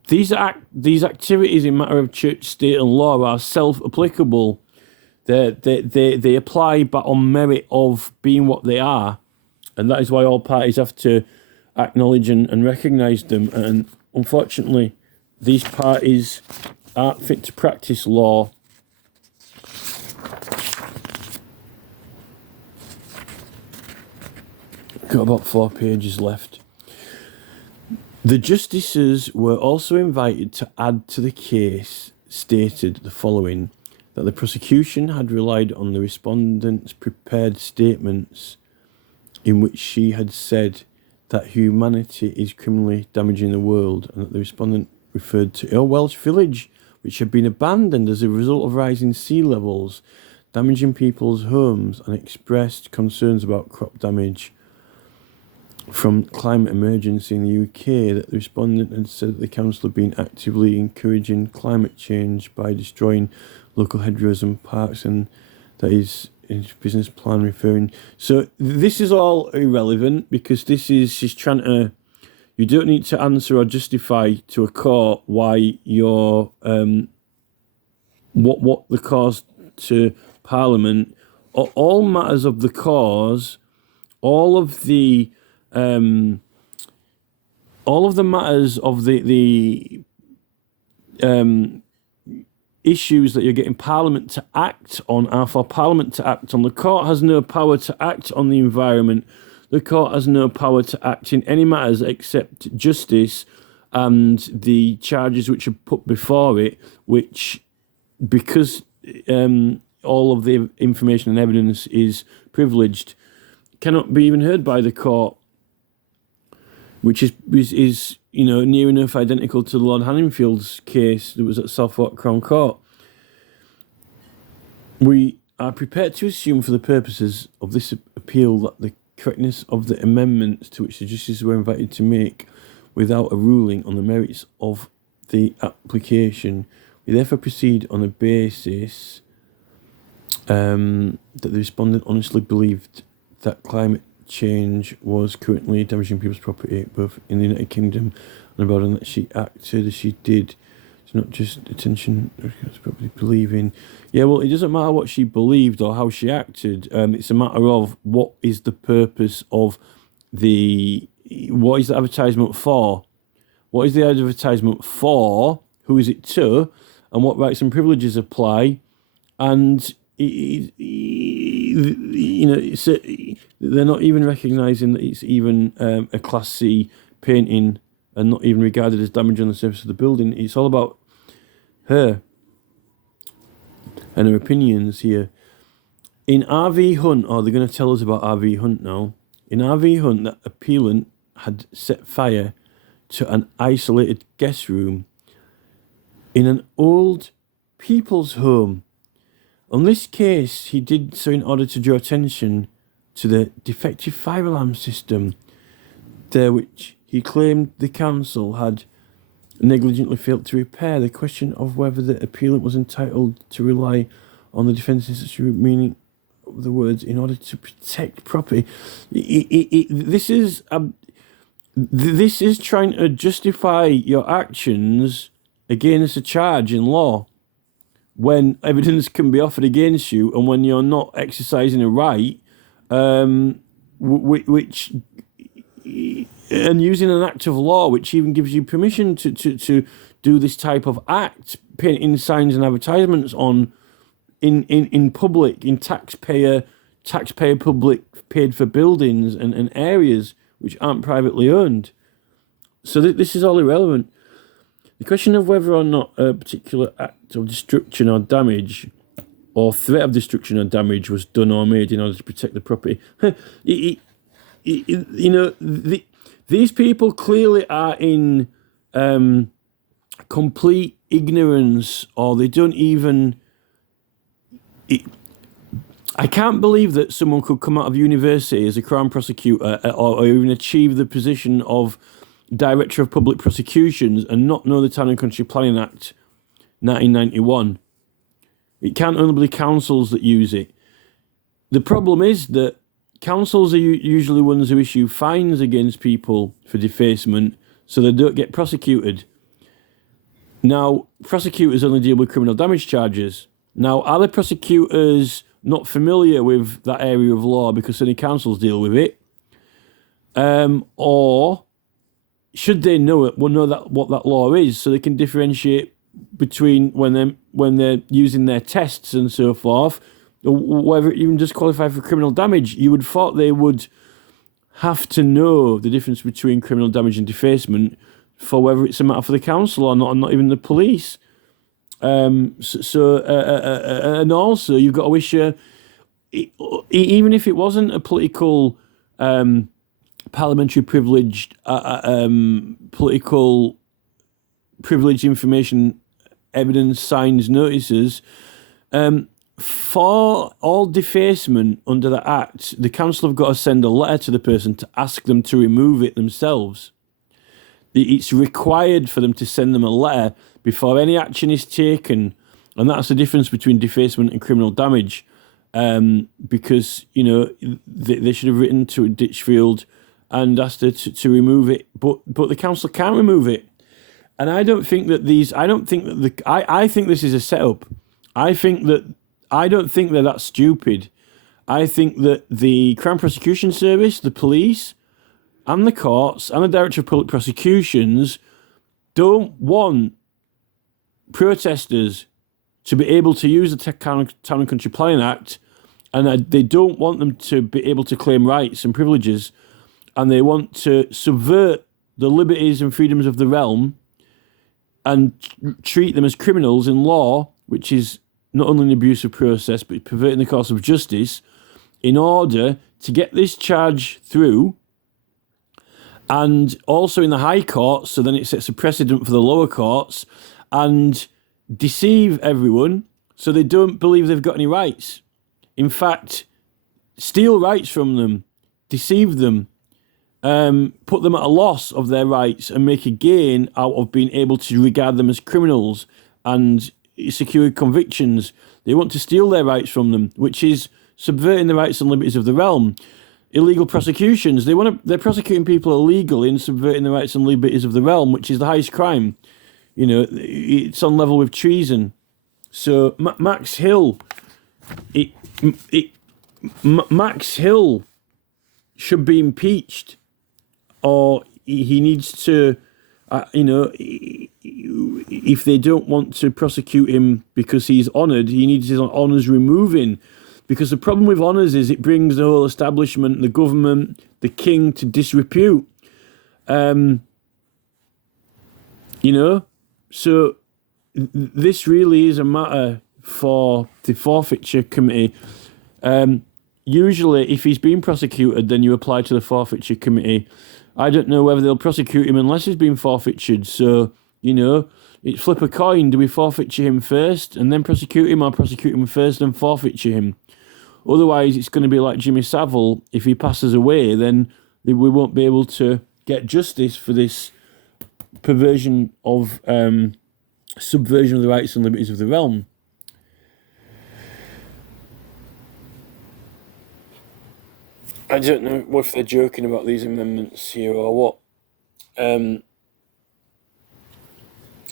These activities in matter of church, state and law are self-applicable. They apply but on merit of being what they are. And that is why all parties have to acknowledge and recognise them. And unfortunately, these parties aren't fit to practice law. Got about 4 pages left. The justices were also invited to add to the case, stated the following: that the prosecution had relied on the respondent's prepared statements in which she had said that humanity is criminally damaging the world, and that the respondent referred to a Welsh village which had been abandoned as a result of rising sea levels, damaging people's homes, and expressed concerns about crop damage from climate emergency in the UK. That the respondent had said that the council had been actively encouraging climate change by destroying local hedgerows and parks, and that is in his business plan referring. So this is all irrelevant because she's trying to. You don't need to answer or justify to a court why you're what the cause to Parliament. All matters of the cause, all of the matters of the issues that you're getting Parliament to act on are for Parliament to act on. The court has no power to act on the environment. The court has no power to act in any matters except justice and the charges which are put before it, which, because all of the information and evidence is privileged, cannot be even heard by the court, which is near enough identical to Lord Hanningfield's case that was at Southwark Crown Court. We are prepared to assume for the purposes of this appeal that the correctness of the amendments to which the justices were invited to make without a ruling on the merits of the application. We therefore proceed on the basis that the respondent honestly believed that climate change was currently damaging people's property, both in the United Kingdom and abroad, and that she acted as she did. It's not just attention, it's probably believing. Yeah, well, it doesn't matter what she believed or how she acted. It's a matter of what is the purpose of what is the advertisement for? What is the advertisement for? Who is it to? And what rights and privileges apply? And they're not even recognising that it's even a Class C painting and not even regarded as damage on the surface of the building. It's all about her and her opinions here. In R.V. Hunt, they're going to tell us about R.V. Hunt now. In R.V. Hunt, that appellant had set fire to an isolated guest room in an old people's home. On this case, he did so in order to draw attention to the defective fire alarm system there, which he claimed the council had negligently failed to repair. The question of whether the appellant was entitled to rely on the defence's meaning of the words in order to protect property. This is trying to justify your actions against a charge in law, when evidence can be offered against you and when you're not exercising a right, which and using an act of law which even gives you permission to do this type of act, painting signs and advertisements in public, in taxpayer public paid for buildings and areas which aren't privately owned. So this is all irrelevant. The question of whether or not a particular act of destruction or damage or threat of destruction or damage was done or made in order to protect the property. These people clearly are in complete ignorance, or they don't even... I can't believe that someone could come out of university as a Crown prosecutor or even achieve the position of Director of Public Prosecutions and not know the Town and Country Planning Act 1991. It can't only be councils that use it. The problem is that councils are usually ones who issue fines against people for defacement so they don't get prosecuted. Now, prosecutors only deal with criminal damage charges. Now, are the prosecutors not familiar with that area of law because only councils deal with it? Or should they know it? Well, know that what that law is, so they can differentiate between when they're using their tests and so forth, or whether it even does qualify for criminal damage. You would thought they would have to know the difference between criminal damage and defacement for whether it's a matter for the council or not, and not even the police. And also you've got to wish even if it wasn't a political parliamentary privileged political privileged information, evidence, signs, notices. For all defacement under the Act, the council have got to send a letter to the person to ask them to remove it themselves. It's required for them to send them a letter before any action is taken, and that's the difference between defacement and criminal damage. Because, you know, they should have written to Ditchfield and asked her to remove it, but the council can't remove it. And I don't think that I think this is a setup. I don't think they're that stupid. I think that the Crown Prosecution Service, the police, and the courts, and the Director of Public Prosecutions don't want protesters to be able to use the Town and Country Planning Act, and they don't want them to be able to claim rights and privileges, and they want to subvert the liberties and freedoms of the realm and treat them as criminals in law, which is not only an abusive process, but perverting the course of justice, in order to get this charge through, and also in the High Court, so then it sets a precedent for the lower courts, and deceive everyone so they don't believe they've got any rights. In fact, steal rights from them, deceive them, put them at a loss of their rights, and make a gain out of being able to regard them as criminals and secure convictions. They want to steal their rights from them, which is subverting the rights and liberties of the realm. Illegal prosecutions. They're prosecuting people illegally and subverting the rights and liberties of the realm, which is the highest crime. You know, it's on level with treason. So Max Hill, Max Hill should be impeached, or he needs to, if they don't want to prosecute him because he's honoured, he needs his honours removing. Because the problem with honours is it brings the whole establishment, the government, the king to disrepute. So this really is a matter for the Forfeiture Committee. Usually, if he's been prosecuted, then you apply to the Forfeiture Committee. I don't know whether they'll prosecute him unless he's been forfeitured. So, it's flip a coin. Do we forfeiture him first and then prosecute him, or prosecute him first and forfeiture him? Otherwise, it's going to be like Jimmy Savile. If he passes away, then we won't be able to get justice for this perversion of subversion of the rights and liberties of the realm. I don't know if they're joking about these amendments here or what.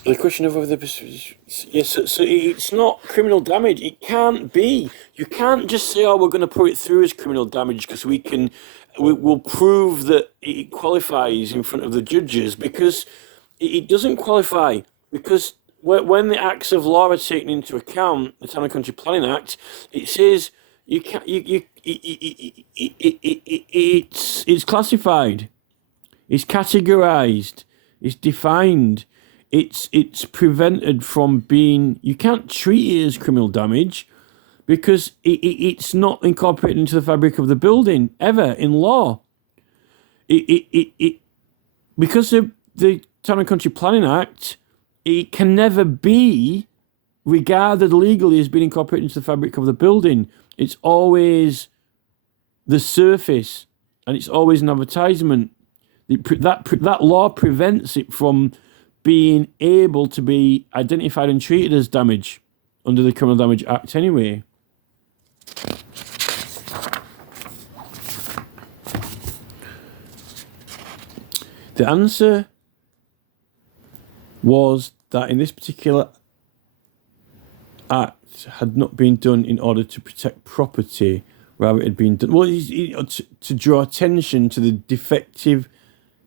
The question of whether yes, so it's not criminal damage. It can't be. You can't just say, "Oh, we're going to put it through as criminal damage because we'll prove that it qualifies in front of the judges," because it doesn't qualify. Because when the acts of law are taken into account, the Town and Country Planning Act, it says you can't. It's classified. It's categorized. It's defined. It's prevented from being. You can't treat it as criminal damage because it's not incorporated into the fabric of the building ever in law. Because of the Town and Country Planning Act, it can never be regarded legally as being incorporated into the fabric of the building. It's always the surface, and it's always an advertisement. That law prevents it from being able to be identified and treated as damage under the Criminal Damage Act anyway. The answer was that in this particular act had not been done in order to protect property, rather it had been done to draw attention to the defective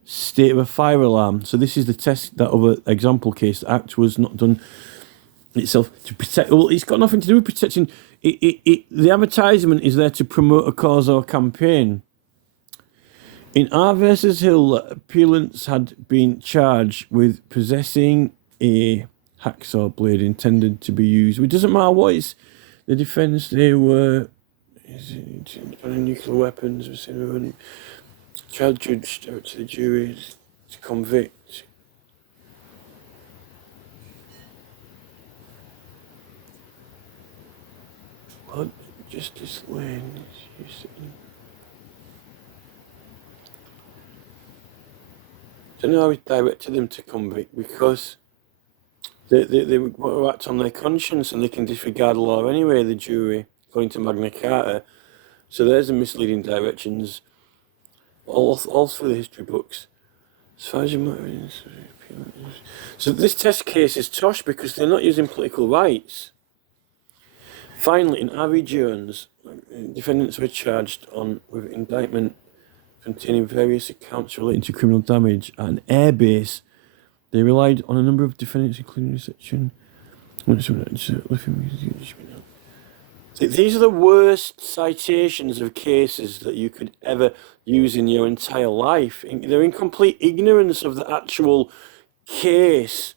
state of a fire alarm. So this is the test, that other example case. The act was not done itself to protect. Well, it's got nothing to do with protecting. The advertisement is there to promote a cause or campaign. In R versus Hill, appellants had been charged with possessing a hacksaw blade intended to be used. It doesn't matter what it's the defence. They were nuclear weapons. Child judge to the jury to convict. Well, Justice Lane. I don't know how he directed them to convict because they want to act on their conscience and they can disregard the law anyway, the jury, according to Magna Carta. So there's the misleading directions all through the history books. As far as you so this test case is tosh because they're not using political rights. Finally, in R.V. Jones, defendants were charged with indictment containing various accounts relating to criminal damage at an airbase. They relied on a number of defendants, including section. These are the worst citations of cases that you could ever use in your entire life. They're in complete ignorance of the actual case.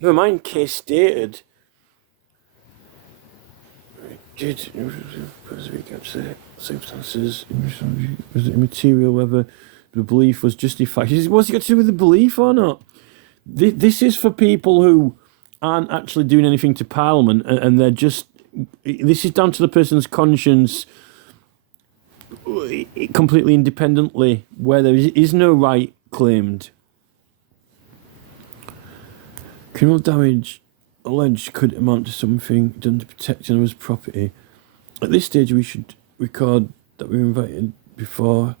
Never mind case stated. Did circumstances was it immaterial whether the belief was justified? What's it got to do with the belief or not? This is for people who aren't actually doing anything to Parliament, and they're just. This is down to the person's conscience, completely independently, where there is no right claimed. Criminal damage alleged could amount to something done to protect another's property. At this stage, we should record that we were invited before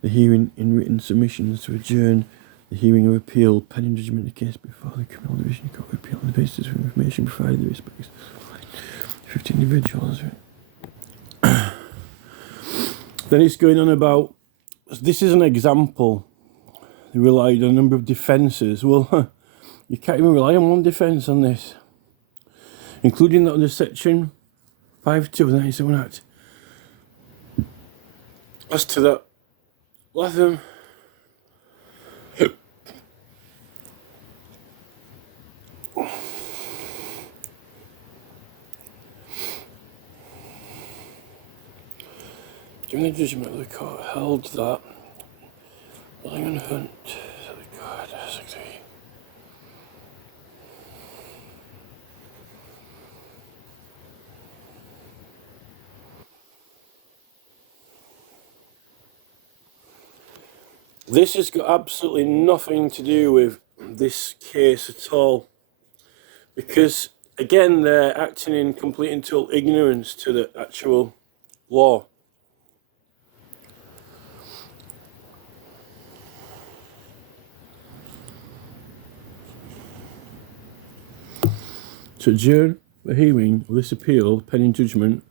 the hearing in written submissions to adjourn the hearing of appeal pending judgment of the case before the criminal division court of appeal on the basis of information provided in respect 15 individuals. Then it's going on about, this is an example. They relied on a number of defences. Well, you can't even rely on one defence on this, including that under section 5.2 of the 1971 Act. As to that, Latham during the judgment of the court held that William Hunt the guard this has got absolutely nothing to do with this case at all, because again they're acting in complete and total ignorance to the actual law. To adjourn the hearing of this appeal pending judgment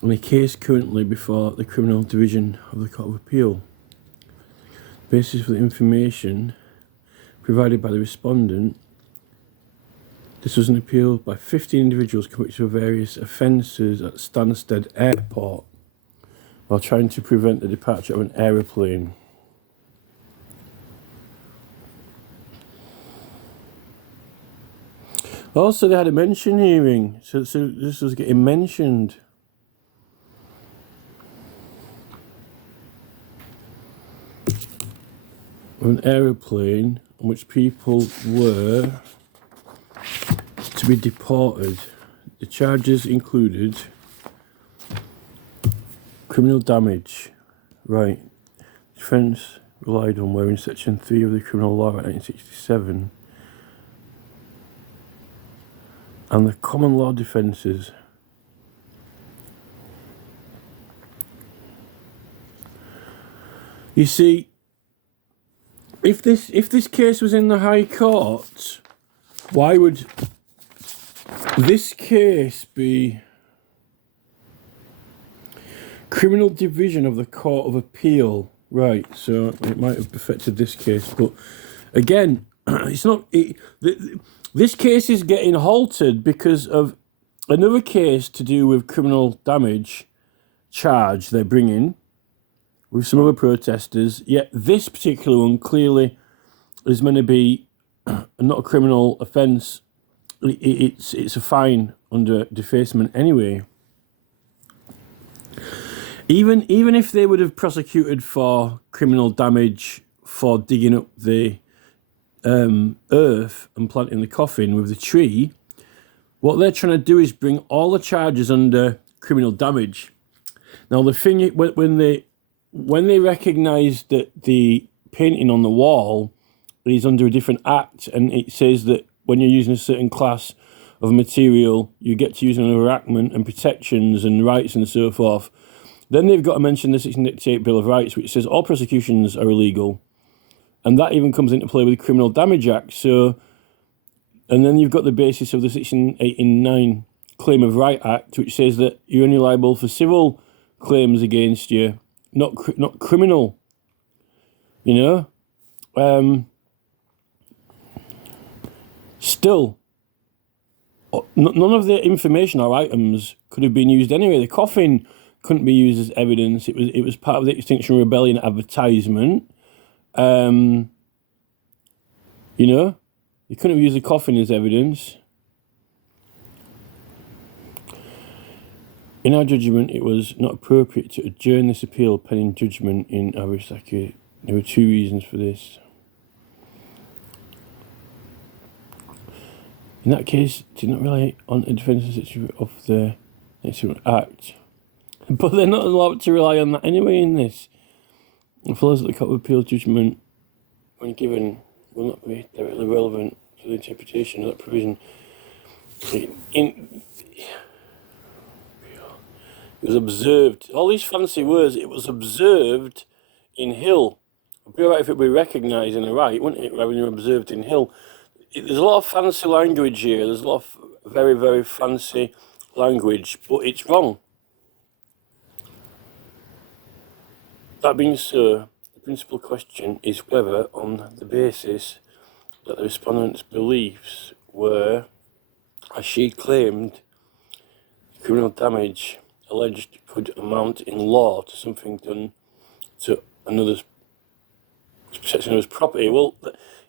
on a case currently before the Criminal Division of the Court of Appeal. The basis for the information provided by the respondent. This was an appeal by 15 individuals convicted of various offences at Stansted Airport while trying to prevent the departure of an aeroplane. Also, they had a mention hearing, so this was getting mentioned. An aeroplane on which people were to be deported. The charges included criminal damage. Right. Defence relied on where in Section 3 of the Criminal Law Act 1967 and the common law defences. You see, if this case was in the High Court, why would this case be Criminal Division of the Court of Appeal? Right, so it might have affected this case, but again, it's not. This case is getting halted because of another case to do with criminal damage charge they're bringing with some other protesters, yet this particular one clearly is meant to be not a criminal offence. It's a fine under defacement anyway. Even if they would have prosecuted for criminal damage for digging up the earth and planting the coffin with the tree, what they're trying to do is bring all the charges under criminal damage. Now the thing, when they recognised that the painting on the wall is under a different act, and it says that when you're using a certain class of material, you get to use an enactment and protections and rights and so forth. Then they've got to mention the 1688 Bill of Rights, which says all prosecutions are illegal. And that even comes into play with the Criminal Damage Act. So, and then you've got the basis of the 1689 Claim of Right Act, which says that you're only liable for civil claims against you, not criminal. You know? Still, none of the information or items could have been used anyway. The coffin couldn't be used as evidence. It was part of the Extinction Rebellion advertisement. You know, you couldn't have used the coffin as evidence. In our judgment, it was not appropriate to adjourn this appeal pending judgment in Arisaki. There were 2 reasons for this. In that case, did not rely on a defence of the Act. But they're not allowed to rely on that anyway in this. The flaws that the Court of Appeal judgment, when given, will not be directly relevant to the interpretation of that provision. It was observed. All these fancy words, it was observed in Hill. It would be alright if it were recognised in the right, wouldn't it, rather than observed in Hill. There's a lot of fancy language here. There's a lot of very, very fancy language, but it's wrong. That being so, the principal question is whether, on the basis that the respondent's beliefs were, as she claimed, criminal damage alleged could amount in law to something done to another's property. Well,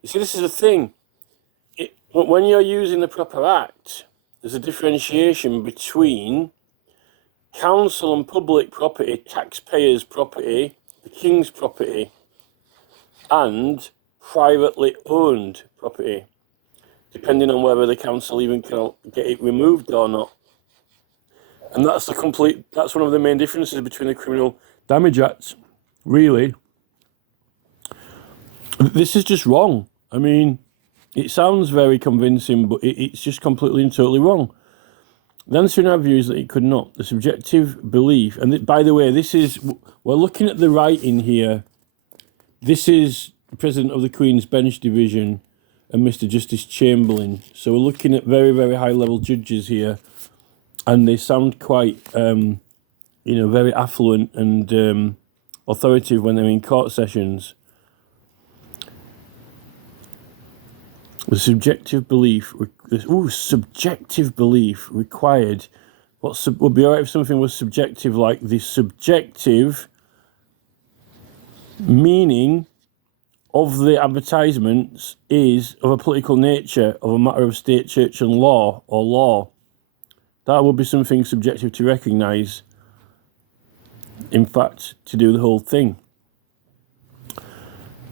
you see, this is the thing. When you're using the proper act, there's a differentiation between council and public property, taxpayers' property, the King's property, and privately owned property, depending on whether the council even can get it removed or not. And that's one of the main differences between the Criminal Damage Act, really. This is just wrong. I mean, it sounds very convincing, but it's just completely and totally wrong. The answer in our view is that it could not. The subjective belief, and by the way, we're looking at the writing here. This is the President of the Queen's Bench Division and Mr. Justice Chamberlain. So we're looking at very, very high-level judges here, and they sound quite, very affluent and authoritative when they're in court sessions. The subjective belief required. Would be alright if something was subjective, like the subjective meaning of the advertisements is of a political nature, of a matter of state, church, and law, or law. That would be something subjective to recognise. In fact, to do the whole thing.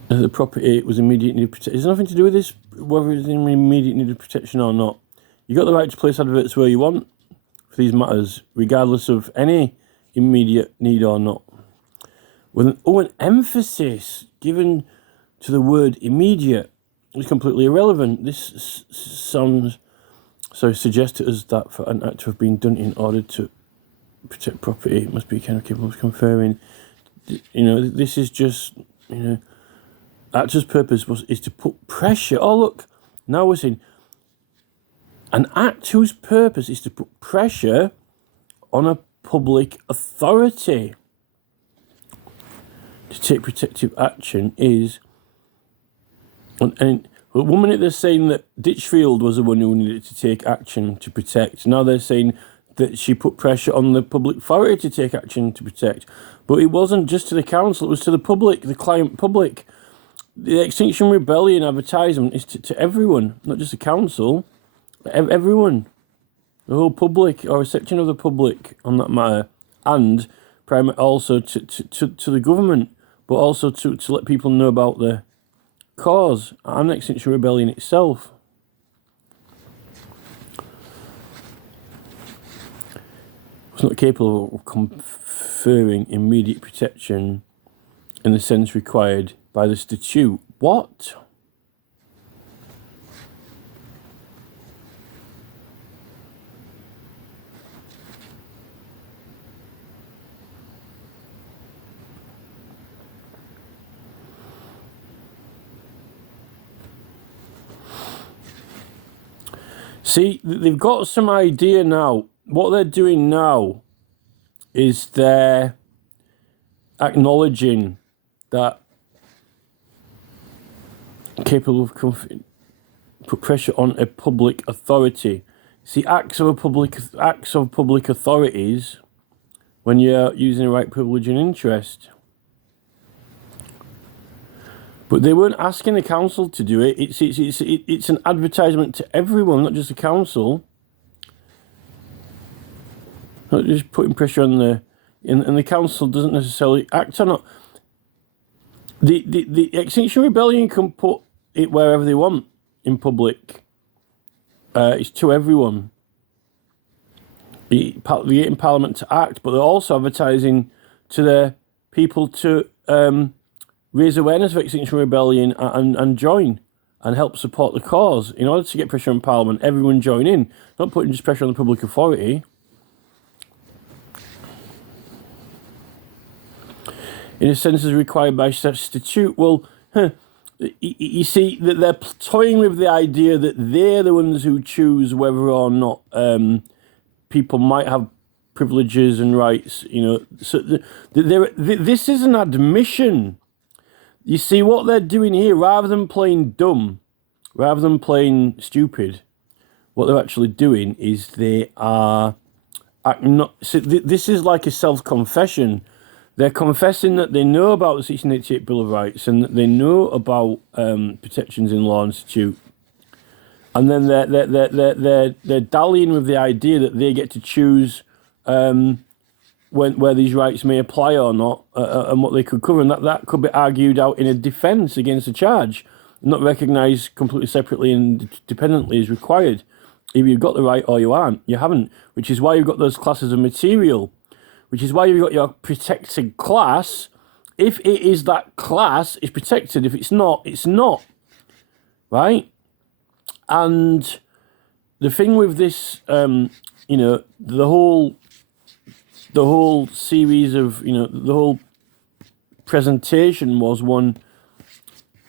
The property was immediate need of protection. There's nothing to do with this, whether it's in immediate need of protection or not. You've got the right to place adverts where you want for these matters, regardless of any immediate need or not. With an emphasis given to the word immediate is completely irrelevant. This suggests to us that for an act to have been done in order to protect property, it must be kind of capable of conferring. This is just, actor's purpose is to put pressure. Oh, look, now we're saying an act whose purpose is to put pressure on a public authority to take protective action is. And one minute they're saying that Ditchfield was the one who needed to take action to protect. Now they're saying that she put pressure on the public authority to take action to protect. But it wasn't just to the council, it was to the public, the client public. The Extinction Rebellion advertisement is to everyone, not just the council, everyone. The whole public, or a section of the public on that matter. And also to the government, but also to let people know about the cause and Extinction Rebellion itself. was not capable of conferring immediate protection in the sense required by the statute. What? See, they've got some idea now. What they're doing now is they're acknowledging that capable of put pressure on a public authority. See, acts of public authorities, when you're using a right, privilege, and interest. But they weren't asking the council to do it. It's an advertisement to everyone, not just the council. Not just putting pressure on and the council doesn't necessarily act on it. The Extinction Rebellion can put it wherever they want in public. It's to everyone. They're getting Parliament to act, but they're also advertising to their people to raise awareness of Extinction Rebellion and join and help support the cause. In order to get pressure on Parliament, everyone join in, not putting just pressure on the public authority. In a sense, as required by statute. Well, you see that they're toying with the idea that they're the ones who choose whether or not people might have privileges and rights. So this is an admission. You see what they're doing here, rather than playing dumb, rather than playing stupid, what they're actually doing is they are so this is like a self-confession. They're confessing that they know about the 1688 Bill of Rights and that they know about protections in law and statute, and then they're dallying with the idea that they get to choose where these rights may apply or not, and what they could cover, and that could be argued out in a defence against a charge, not recognised completely separately and dependently as required. Either you've got the right or you haven't, which is why you've got those classes of material, which is why you've got your protected class. If it is that class, it's protected. If it's not, it's not. Right? And the thing with this, the whole series of, the whole presentation was one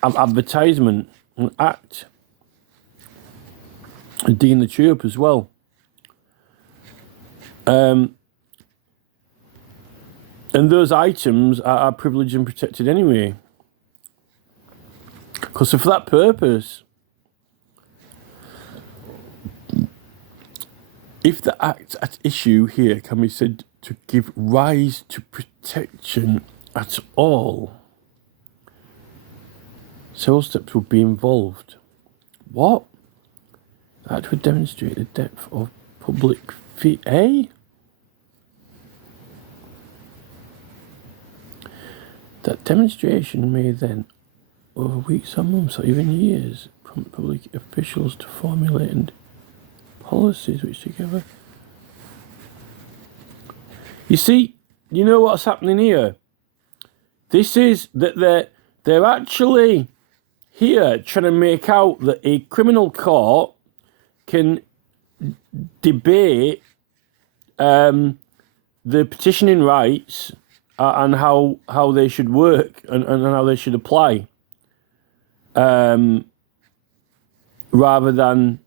advertisement, an act, and digging the tree up as well. And those items are privileged and protected anyway. Because for that purpose, if the act at issue here can be said to give rise to protection at all, several steps would be involved. What? That would demonstrate the depth of public fee, That demonstration may then, over weeks or months or even years, prompt public officials to formulate policies which together... You see, you know what's happening here? This is that they're actually here trying to make out that a criminal court can debate the petitioning rights and how they should work and how they should apply, rather than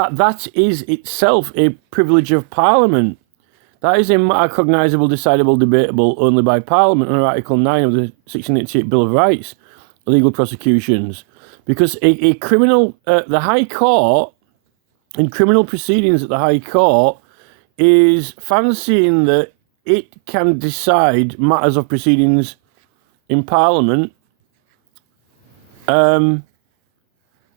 that is itself a privilege of Parliament. That is a matter cognizable, decidable, debatable only by Parliament under Article 9 of the 1688 Bill of Rights, legal prosecutions. Because a criminal, the High Court, in criminal proceedings at the High Court, is fancying that it can decide matters of proceedings in Parliament, and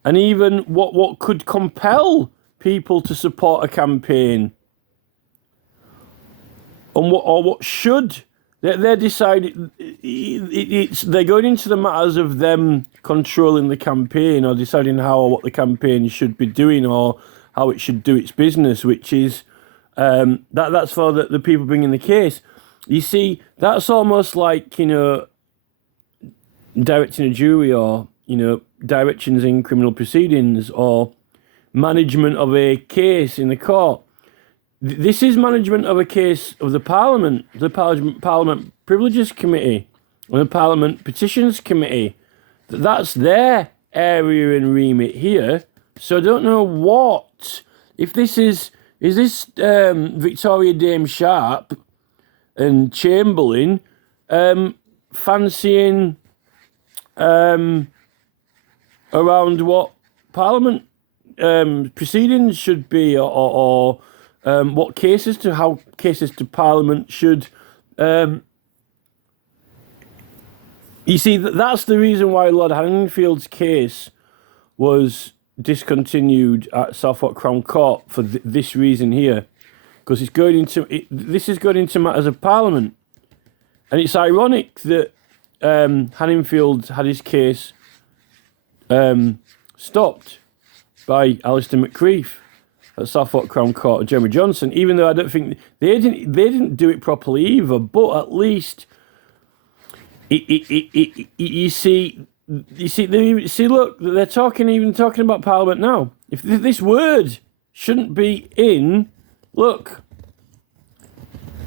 even what could compel people to support a campaign, and what should. They're deciding. They're going into the matters of them controlling the campaign or deciding how or what the campaign should be doing or how it should do its business, which is that's for the people bringing the case. You see, that's almost like, you know, directing a jury, or, you know, directions in criminal proceedings, or management of a case in the court. This is management of a case of the Parliament Privileges Committee, or the Parliament Petitions Committee. That's their area and remit here. So I don't know what, if this is this Victoria Dame Sharp and Chamberlain fancying around what Parliament proceedings should be, or what cases to, how cases to Parliament should. You see, that's the reason why Lord Hanningfield's case was discontinued at Southwark Crown Court, for this reason here, because this is going into matters of Parliament, and it's ironic that Hanningfield had his case stopped by Alistair McCreef at Southwark Crown Court and Jeremy Johnson, even though I don't think they didn't do it properly either. But at least you see, look, they're talking about Parliament now. If this word shouldn't be in, look,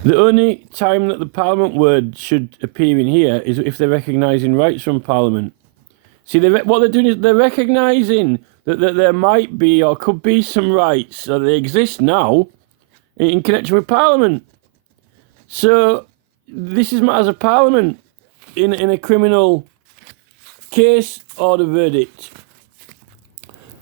the only time that the Parliament word should appear in here is if they're recognising rights from Parliament. See, what they're doing is they're recognising that there might be or could be some rights that they exist now in connection with Parliament. So this is matters of Parliament in a criminal case or the verdict.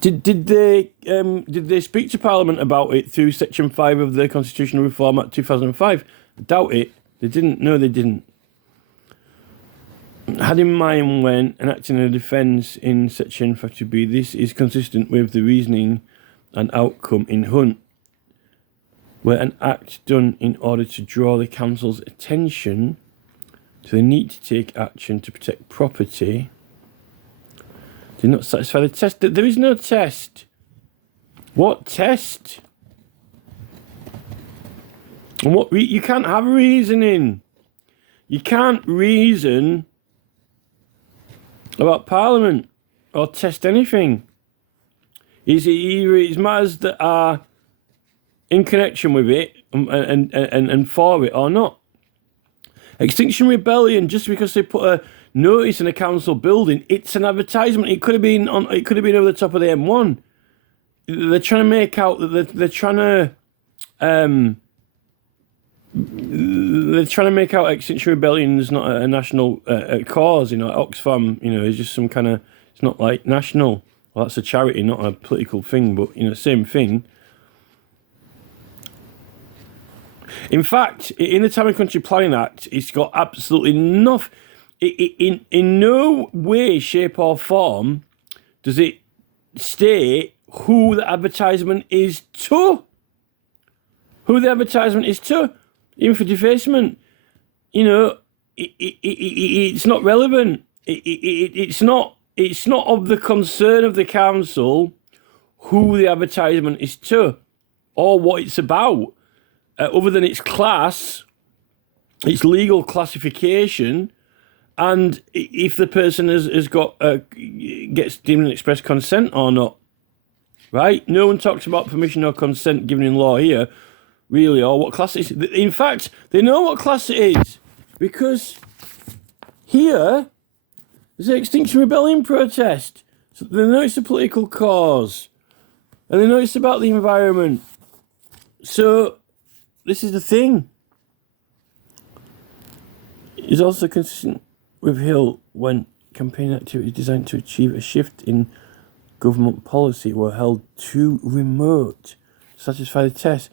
Did they speak to Parliament about it through Section 5 of the Constitutional Reform Act 2005? I doubt it. They didn't. No, they didn't. Had in mind when enacting a defence in Section 52B, this is consistent with the reasoning and outcome in Hunt, where an act done in order to draw the Council's attention to the need to take action to protect property did not satisfy the test. There is no test. What test? And what you can't have reasoning. You can't reason about Parliament or test anything. It's matters that are in connection with it and for it or not. Extinction Rebellion, just because they put a notice in a council building, it's an advertisement. It could have been over the top of the M1. They're trying to make out that they're trying to make out Extinction Rebellion is not a national cause. You know, Oxfam, you know, is just some kind of, it's not like national. Well, that's a charity, not a political thing, but, you know, same thing. In fact, in the Town and Country Planning Act, it's got absolutely nothing. In no way, shape or form does it state who the advertisement is to. Who the advertisement is to. Even for defacement. You know, it's not relevant. It's not of the concern of the council who the advertisement is to or what it's about. Other than its class, its legal classification, and if the person has got gets given express consent or not, right? No one talks about permission or consent given in law here, really, or what class it is. In fact, they know what class it is because here there's an Extinction Rebellion protest. So they know it's a political cause, and they know it's about the environment. So this is the thing. It's also consistent with Hill when campaign activities designed to achieve a shift in government policy were held too remote to satisfy the test.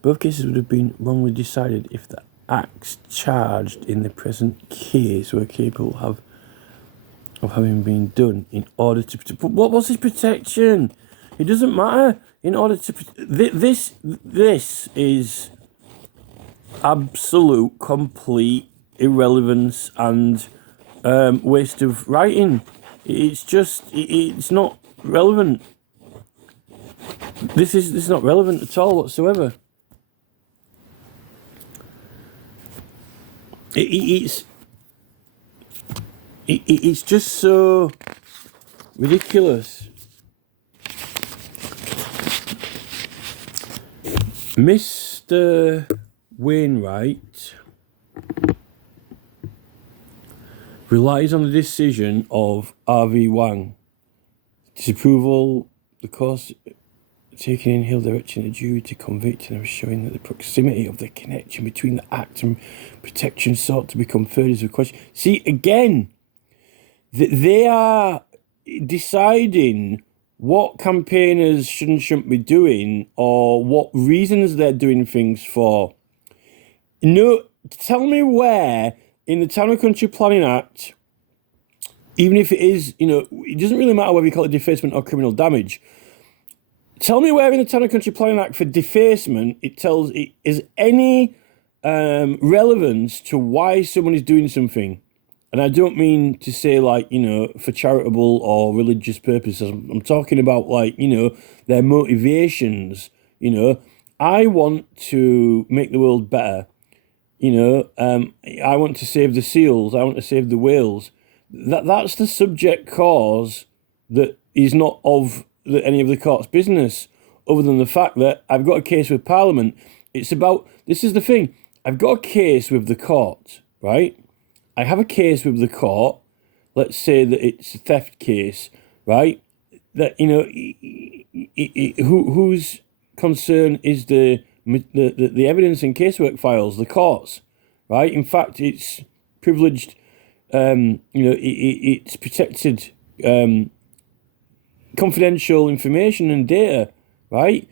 Both cases would have been wrongly decided if the acts charged in the present case were capable of having been done in order to protect. But what was his protection? It doesn't matter. In order to this is absolute, complete irrelevance and waste of writing. It's just, it's not relevant. This is not relevant at all whatsoever. It's just so ridiculous. Mr. Wainwright relies on the decision of R.V. Wang. Disapproval, the course taken in Hill directing a jury to convict and showing that the proximity of the connection between the act and protection sought to be conferred is a question. See, again, they are deciding what campaigners should and shouldn't be doing or what reasons they're doing things for. No, tell me where in the Town and Country Planning Act, even if it is, it doesn't really matter whether you call it defacement or criminal damage. Tell me where in the Town and Country Planning Act for defacement it tells it is any relevance to why someone is doing something. And I don't mean to say for charitable or religious purposes. I'm talking about their motivations. I want to make the world better. I want to save the seals. I want to save the whales. That's the subject cause that is not of any of the court's business, other than the fact that I've got a case with Parliament. This is the thing. I've got a case with the court, right? I have a case with the court. Let's say that it's a theft case, right? That, whose concern is the evidence and casework files, the courts, right? In fact, it's privileged, it's protected confidential information and data, right?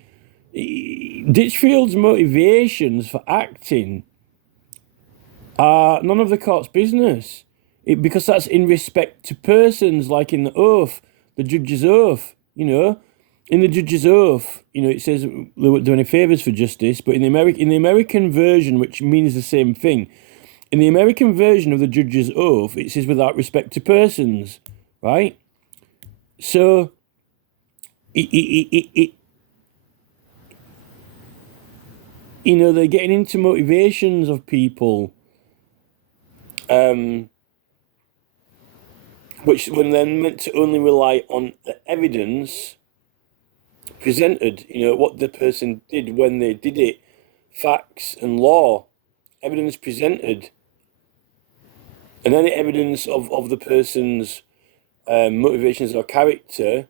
Ditchfield's motivations for acting are none of the court's business, because that's in respect to persons, like in the oath, the judge's oath, In the judge's oath, it says they won't do any favours for justice, but in the American version, which means the same thing, in the American version of the judge's oath, it says without respect to persons, right? So, they're getting into motivations of people, which when they're meant to only rely on the evidence presented, what the person did when they did it, facts and law, evidence presented, and any evidence of the person's motivations or character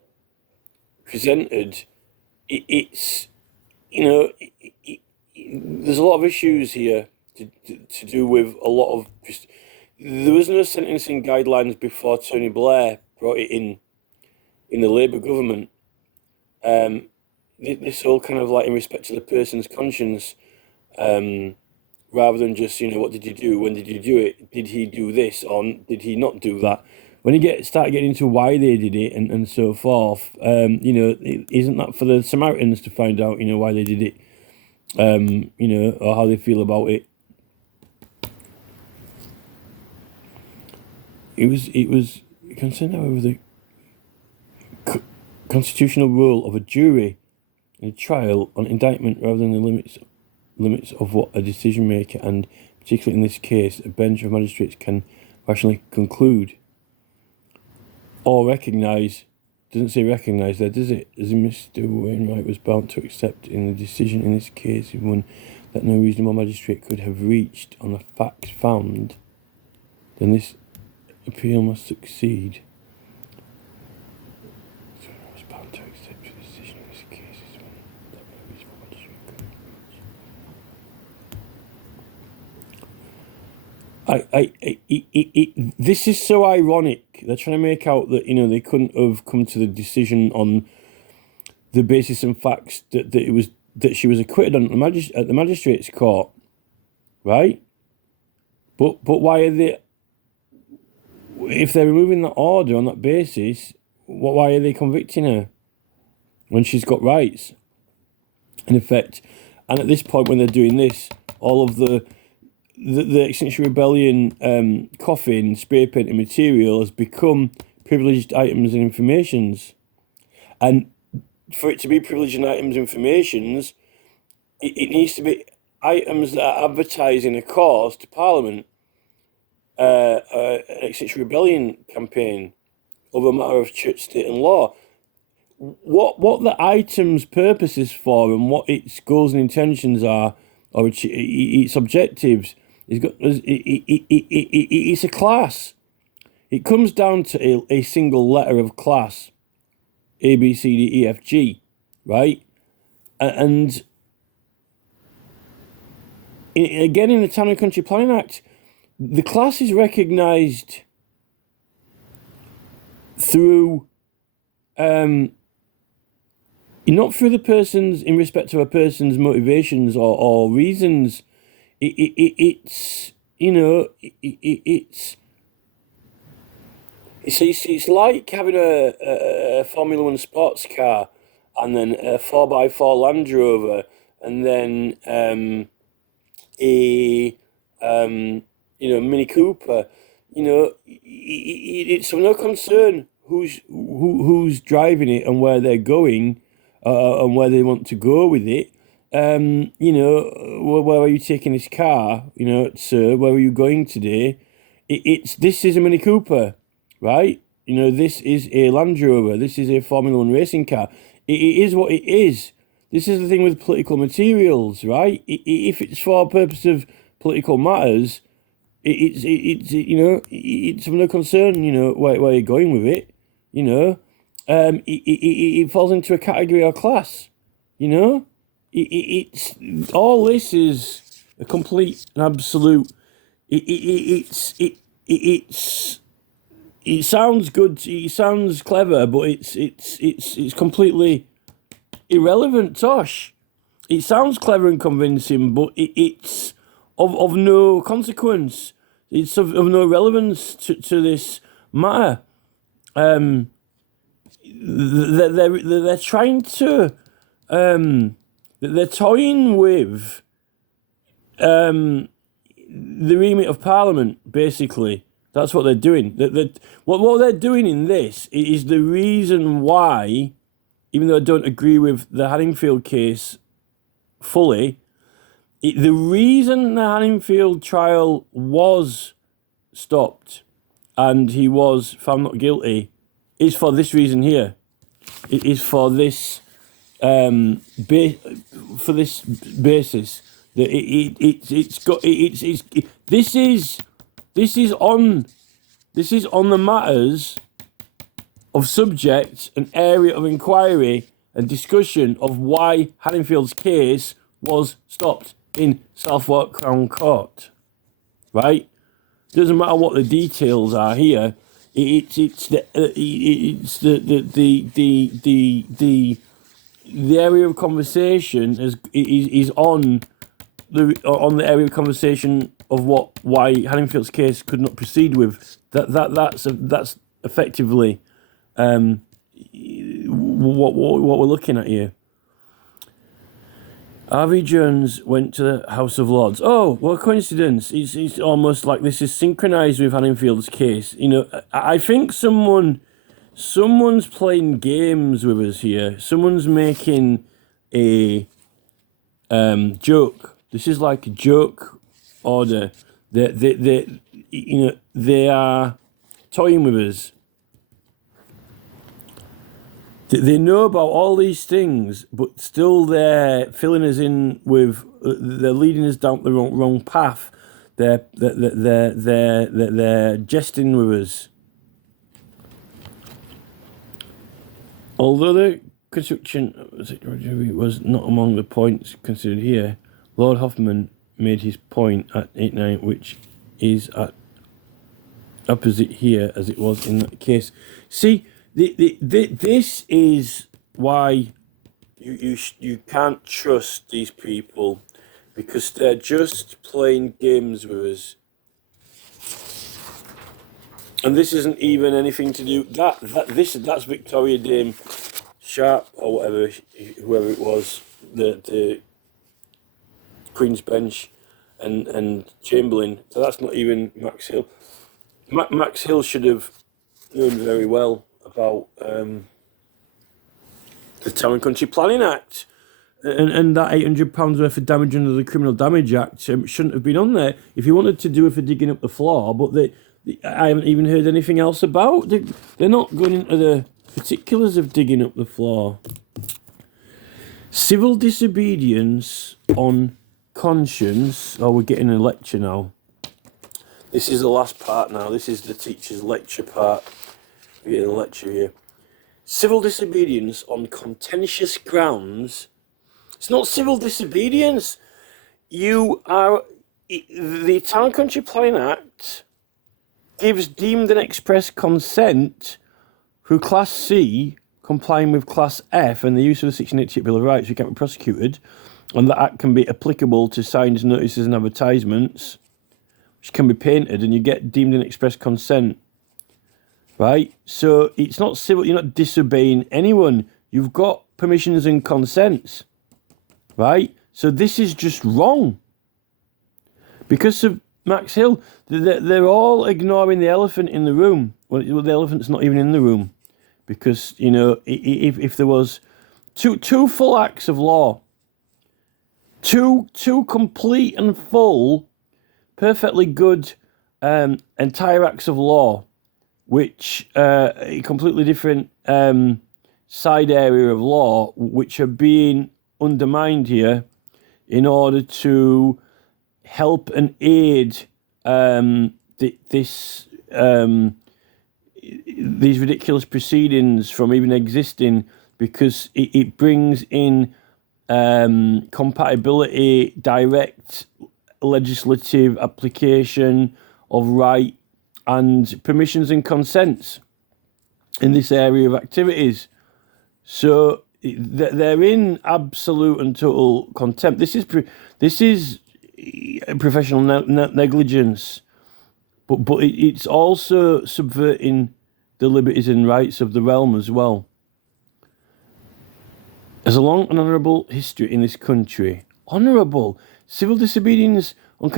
presented. There's a lot of issues here to do with a lot of. There was no sentencing guidelines before Tony Blair brought it in the Labour government. This all kind of in respect to the person's conscience, rather than just what did you do, when did you do it, did he do this or did he not do that? When you start getting into why they did it and so forth, isn't that for the Samaritans to find out why they did it, or how they feel about it? It was concerned, however, the constitutional role of a jury in a trial on indictment rather than the limits of what a decision maker, and particularly in this case a bench of magistrates, can rationally conclude or recognise. Doesn't say recognise there, does it? As Mr. Wainwright was bound to accept in the decision in this case, one that no reasonable magistrate could have reached on the facts found, then this appeal must succeed. So I was bound to accept the decision in this case, one that no reasonable magistrate could have reached. This is so ironic. They're trying to make out that they couldn't have come to the decision on the basis and facts that she was acquitted on at the magistrate's court, right? But why are they? If they're removing that order on that basis, why are they convicting her when she's got rights, in effect? And at this point, when they're doing this, all of the Extinction Rebellion coffin, spray painting material has become privileged items and informations. And for it to be privileged items informations, it needs to be items that are advertising a cause to Parliament, an extinction rebellion campaign, over a matter of church, state, and law. What the item's purpose is for and what its goals and intentions are, or its objectives, it's a class. It comes down to a single letter of class, A, B, C, D, E, F, G, right? And again, in the Town and Country Planning Act, the class is recognised through, not through the person's, in respect to a person's motivations or reasons. It's, you know, it's like having a Formula One sports car and then a 4x4 Land Rover and then a Mini Cooper. You know, it's of no concern who's driving it and where they're going, and where they want to go with it. You know, where are you taking this car? You know, sir, where are you going today? This is a Mini Cooper, right? You know, this is a Land Rover. This is a Formula One racing car. It is what it is. This is the thing with political materials, right? If it's for a purpose of political matters, it's of no concern. You know where you're going with it. You know, it falls into a category or class. You know, it's all this is a complete and absolute. It sounds good. It sounds clever, but it's completely irrelevant. Tosh. It sounds clever and convincing, but it's of no consequence. It's of no relevance to this matter. They're trying to they're toying with the remit of Parliament. Basically, that's what they're doing. What they're doing in this is the reason why, even though I don't agree with the Haddingfield case fully, the reason the Haddingfield trial was stopped and he was found not guilty is for this reason here. It is for this basis that this is on the matters of subject and area of inquiry and discussion of why Haddingfield's case was stopped in Southwark Crown Court, right? Doesn't matter what the details are here. It's the area of conversation is on the area of conversation of why Haddingfield's case could not proceed with. That's effectively what we're looking at here. R.V. Jones went to the House of Lords. Oh, what a coincidence. It's almost like this is synchronised with Haddingfield's case. You know, I think someone's playing games with us here. Someone's making a joke. This is like a joke order. They are toying with us. They know about all these things, but still they're filling us in with. They're leading us down the wrong path. They're jesting with us. Although the construction was not among the points considered here, Lord Hoffman made his point at 8-9, which is at opposite here as it was in that case. See. This is why you can't trust these people, because they're just playing games with us, and this isn't even anything to do that's Victoria Dame Sharp or whatever, whoever it was, the Queen's Bench and Chamberlain. So that's not even Max Hill. Max Hill should have known very well about the Town and Country Planning Act. And that £800 worth of damage under the Criminal Damage Act shouldn't have been on there if you wanted to do it for digging up the floor, but I haven't even heard anything else about. They're not going into the particulars of digging up the floor. Civil disobedience on conscience. Oh, we're getting a lecture now. This is the last part now. This is the teacher's lecture part. We're getting a lecture here. Civil disobedience on contentious grounds. It's not civil disobedience. The Town Country Planning Act gives deemed and express consent through Class C, complying with Class F and the use of the Section 88 Bill of Rights, who can't be prosecuted, and that act can be applicable to signs, notices and advertisements, which can be painted, and you get deemed and express consent. Right? So it's not civil, you're not disobeying anyone. You've got permissions and consents. Right? So this is just wrong. Because of Max Hill, they're all ignoring the elephant in the room. Well, the elephant's not even in the room. Because, you know, if there was two full acts of law, two complete and full, perfectly good entire acts of law, which a completely different side area of law, which are being undermined here in order to help and aid these ridiculous proceedings from even existing, because it brings in compatibility, direct legislative application of right and permissions and consents in this area of activities. So they're in absolute and total contempt. This is professional negligence, but it's also subverting the liberties and rights of the realm as well. There's a long and honourable history in this country. Honourable civil disobedience on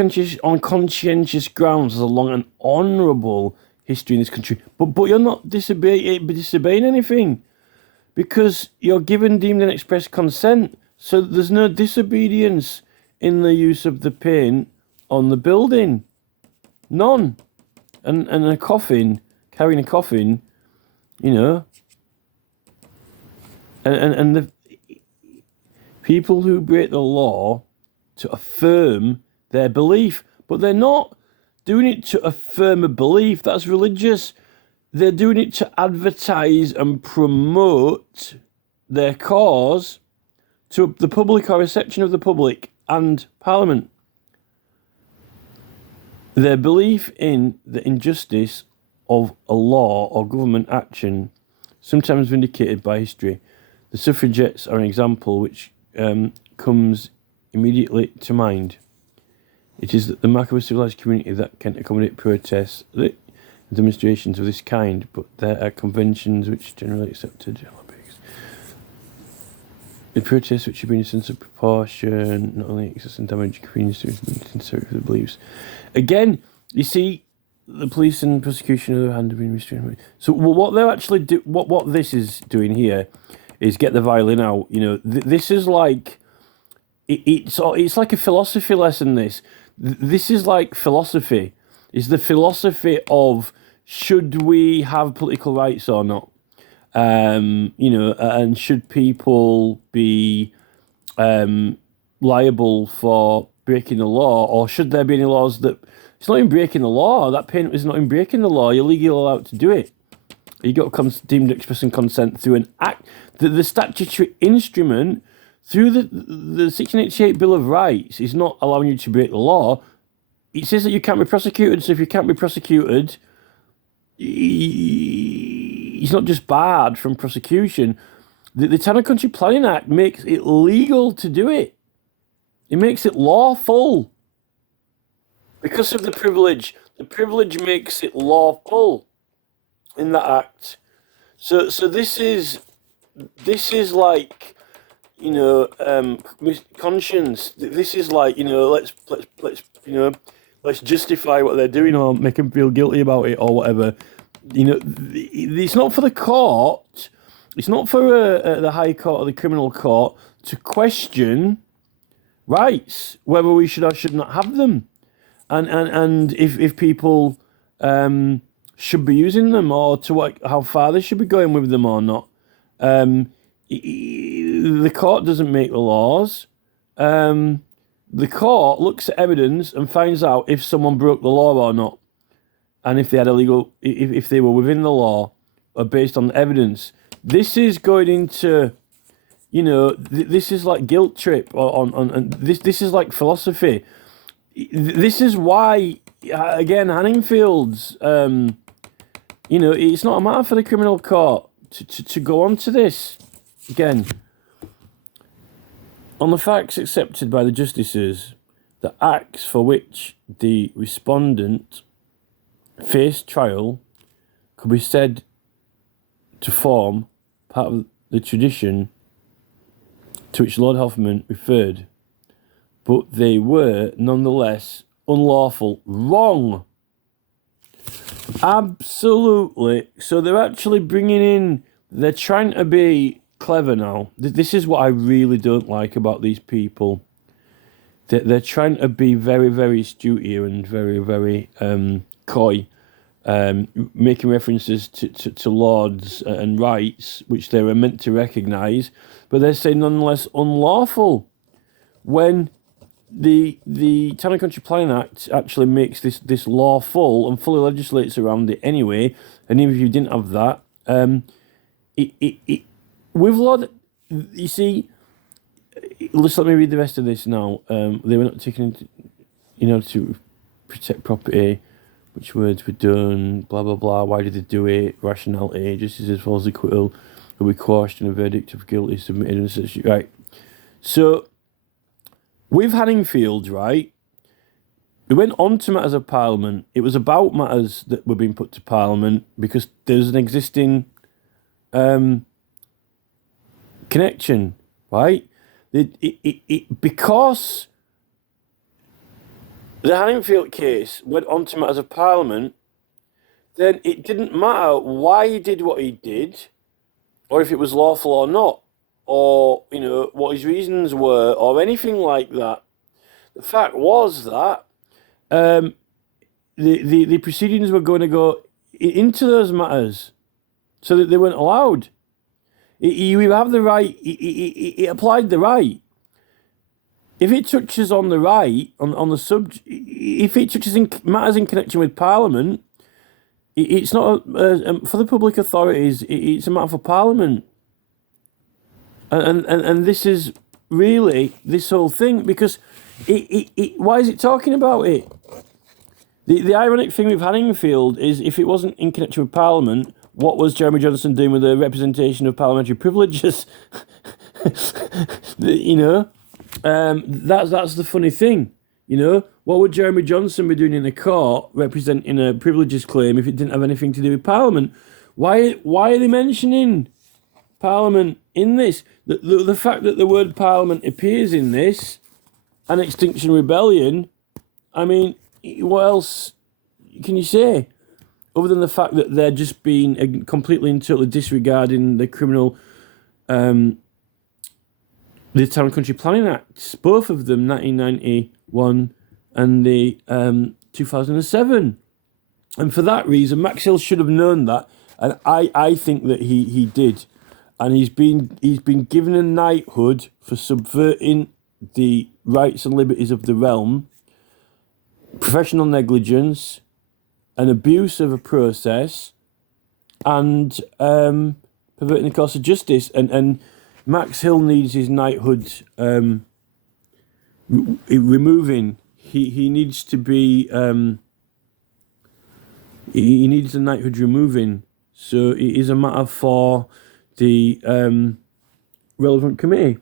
conscientious grounds has a long and honourable history in this country. But you're not disobeying anything, because you're given deemed and express consent. So there's no disobedience in the use of the paint on the building. None. And a coffin, carrying a coffin, you know. And the people who break the law to affirm their belief, but they're not doing it to affirm a belief. That's religious. They're doing it to advertise and promote their cause to the public or a section of the public and Parliament. Their belief in the injustice of a law or government action, sometimes vindicated by history. The suffragettes are an example which comes immediately to mind. It is the mark of a civilised community that can accommodate protests, demonstrations of this kind, but there are conventions which are generally accepted. The protests which have been in a sense of proportion, not only excess and damage, convenience to the beliefs. Again, you see, the police and prosecution on the other hand have been restrained. So what they're actually what this is doing here is get the violin out. You know, this is like it's like a philosophy lesson. This is like philosophy. It's the philosophy of, should we have political rights or not? You know, and should people be liable for breaking the law, or should there be any laws that it's not in breaking the law? That paint is not in breaking the law. You're legally allowed to do it. You got deemed expressing consent through an act, the statutory instrument through the Section 88 Bill of Rights is not allowing you to break the law. It says that you can't be prosecuted. So if you can't be prosecuted, he's not just barred from prosecution. The Town and Country Planning Act makes it legal to do it. It makes it lawful. Because of the privilege. The privilege makes it lawful in that act. So this is like, you know, conscience. This is like, you know, let's you know, let's justify what they're doing or make them feel guilty about it or whatever. You know, it's not for the court. It's not for the High Court or the Criminal Court to question rights, whether we should or should not have them, and if people should be using them, or to how far they should be going with them or not. The court doesn't make the laws. The court looks at evidence and finds out if someone broke the law or not, and if they had if they were within the law, or based on the evidence. This is going into, this is like guilt trip, on this is like philosophy. This is why, again, Hanningfield's, it's not a matter for the criminal court to go on to this. Again, on the facts accepted by the justices, the acts for which the respondent faced trial could be said to form part of the tradition to which Lord Hoffman referred, but they were nonetheless unlawful. Wrong. Absolutely. So they're actually they're trying to be clever now. This is what I really don't like about these people. They're trying to be very, very astute here and very, very coy, making references to lords and rights, which they were meant to recognise, but they're saying nonetheless unlawful, when the Town and Country Planning Act actually makes this lawful and fully legislates around it anyway. And even if you didn't have that, with Lord, you see, let me read the rest of this now. They were not taken into, to protect property. Which words were done? Blah blah blah. Why did they do it? Rationality. Justice as false acquittal will be quashed and a verdict of guilty submitted and such. Right. So with Hanningfield, right, we went on to matters of Parliament. It was about matters that were being put to Parliament because there's an existing connection, right? Because the Hanningfield case went on to matters of Parliament, then it didn't matter why he did what he did, or if it was lawful or not, or, what his reasons were, or anything like that. The fact was that the proceedings were going to go into those matters, so that they weren't allowed. You have the right, it applied the right. If it touches on the right, on the subject, if it touches matters in connection with Parliament, it's not for the public authorities. It's a matter for Parliament, and this is really this whole thing, because why is it talking about it? The ironic thing with Hanningfield is, if it wasn't in connection with Parliament, what was Jeremy Johnson doing with the representation of parliamentary privileges? That's the funny thing. What would Jeremy Johnson be doing in a court representing a privileges claim if it didn't have anything to do with Parliament? Why are they mentioning Parliament in this? The fact that the word Parliament appears in this, and Extinction Rebellion, I mean, what else can you say? Other than the fact that they're just being completely and totally disregarding the criminal, the Town and Country Planning Acts, both of them, 1991 and the 2007. And for that reason, Max Hill should have known that, and I think that he did. And he's been given a knighthood for subverting the rights and liberties of the realm, professional negligence, an abuse of a process, and perverting the course of justice. And Max Hill needs his knighthood removing. He needs to be he needs the knighthood removing. So it is a matter for the relevant committee.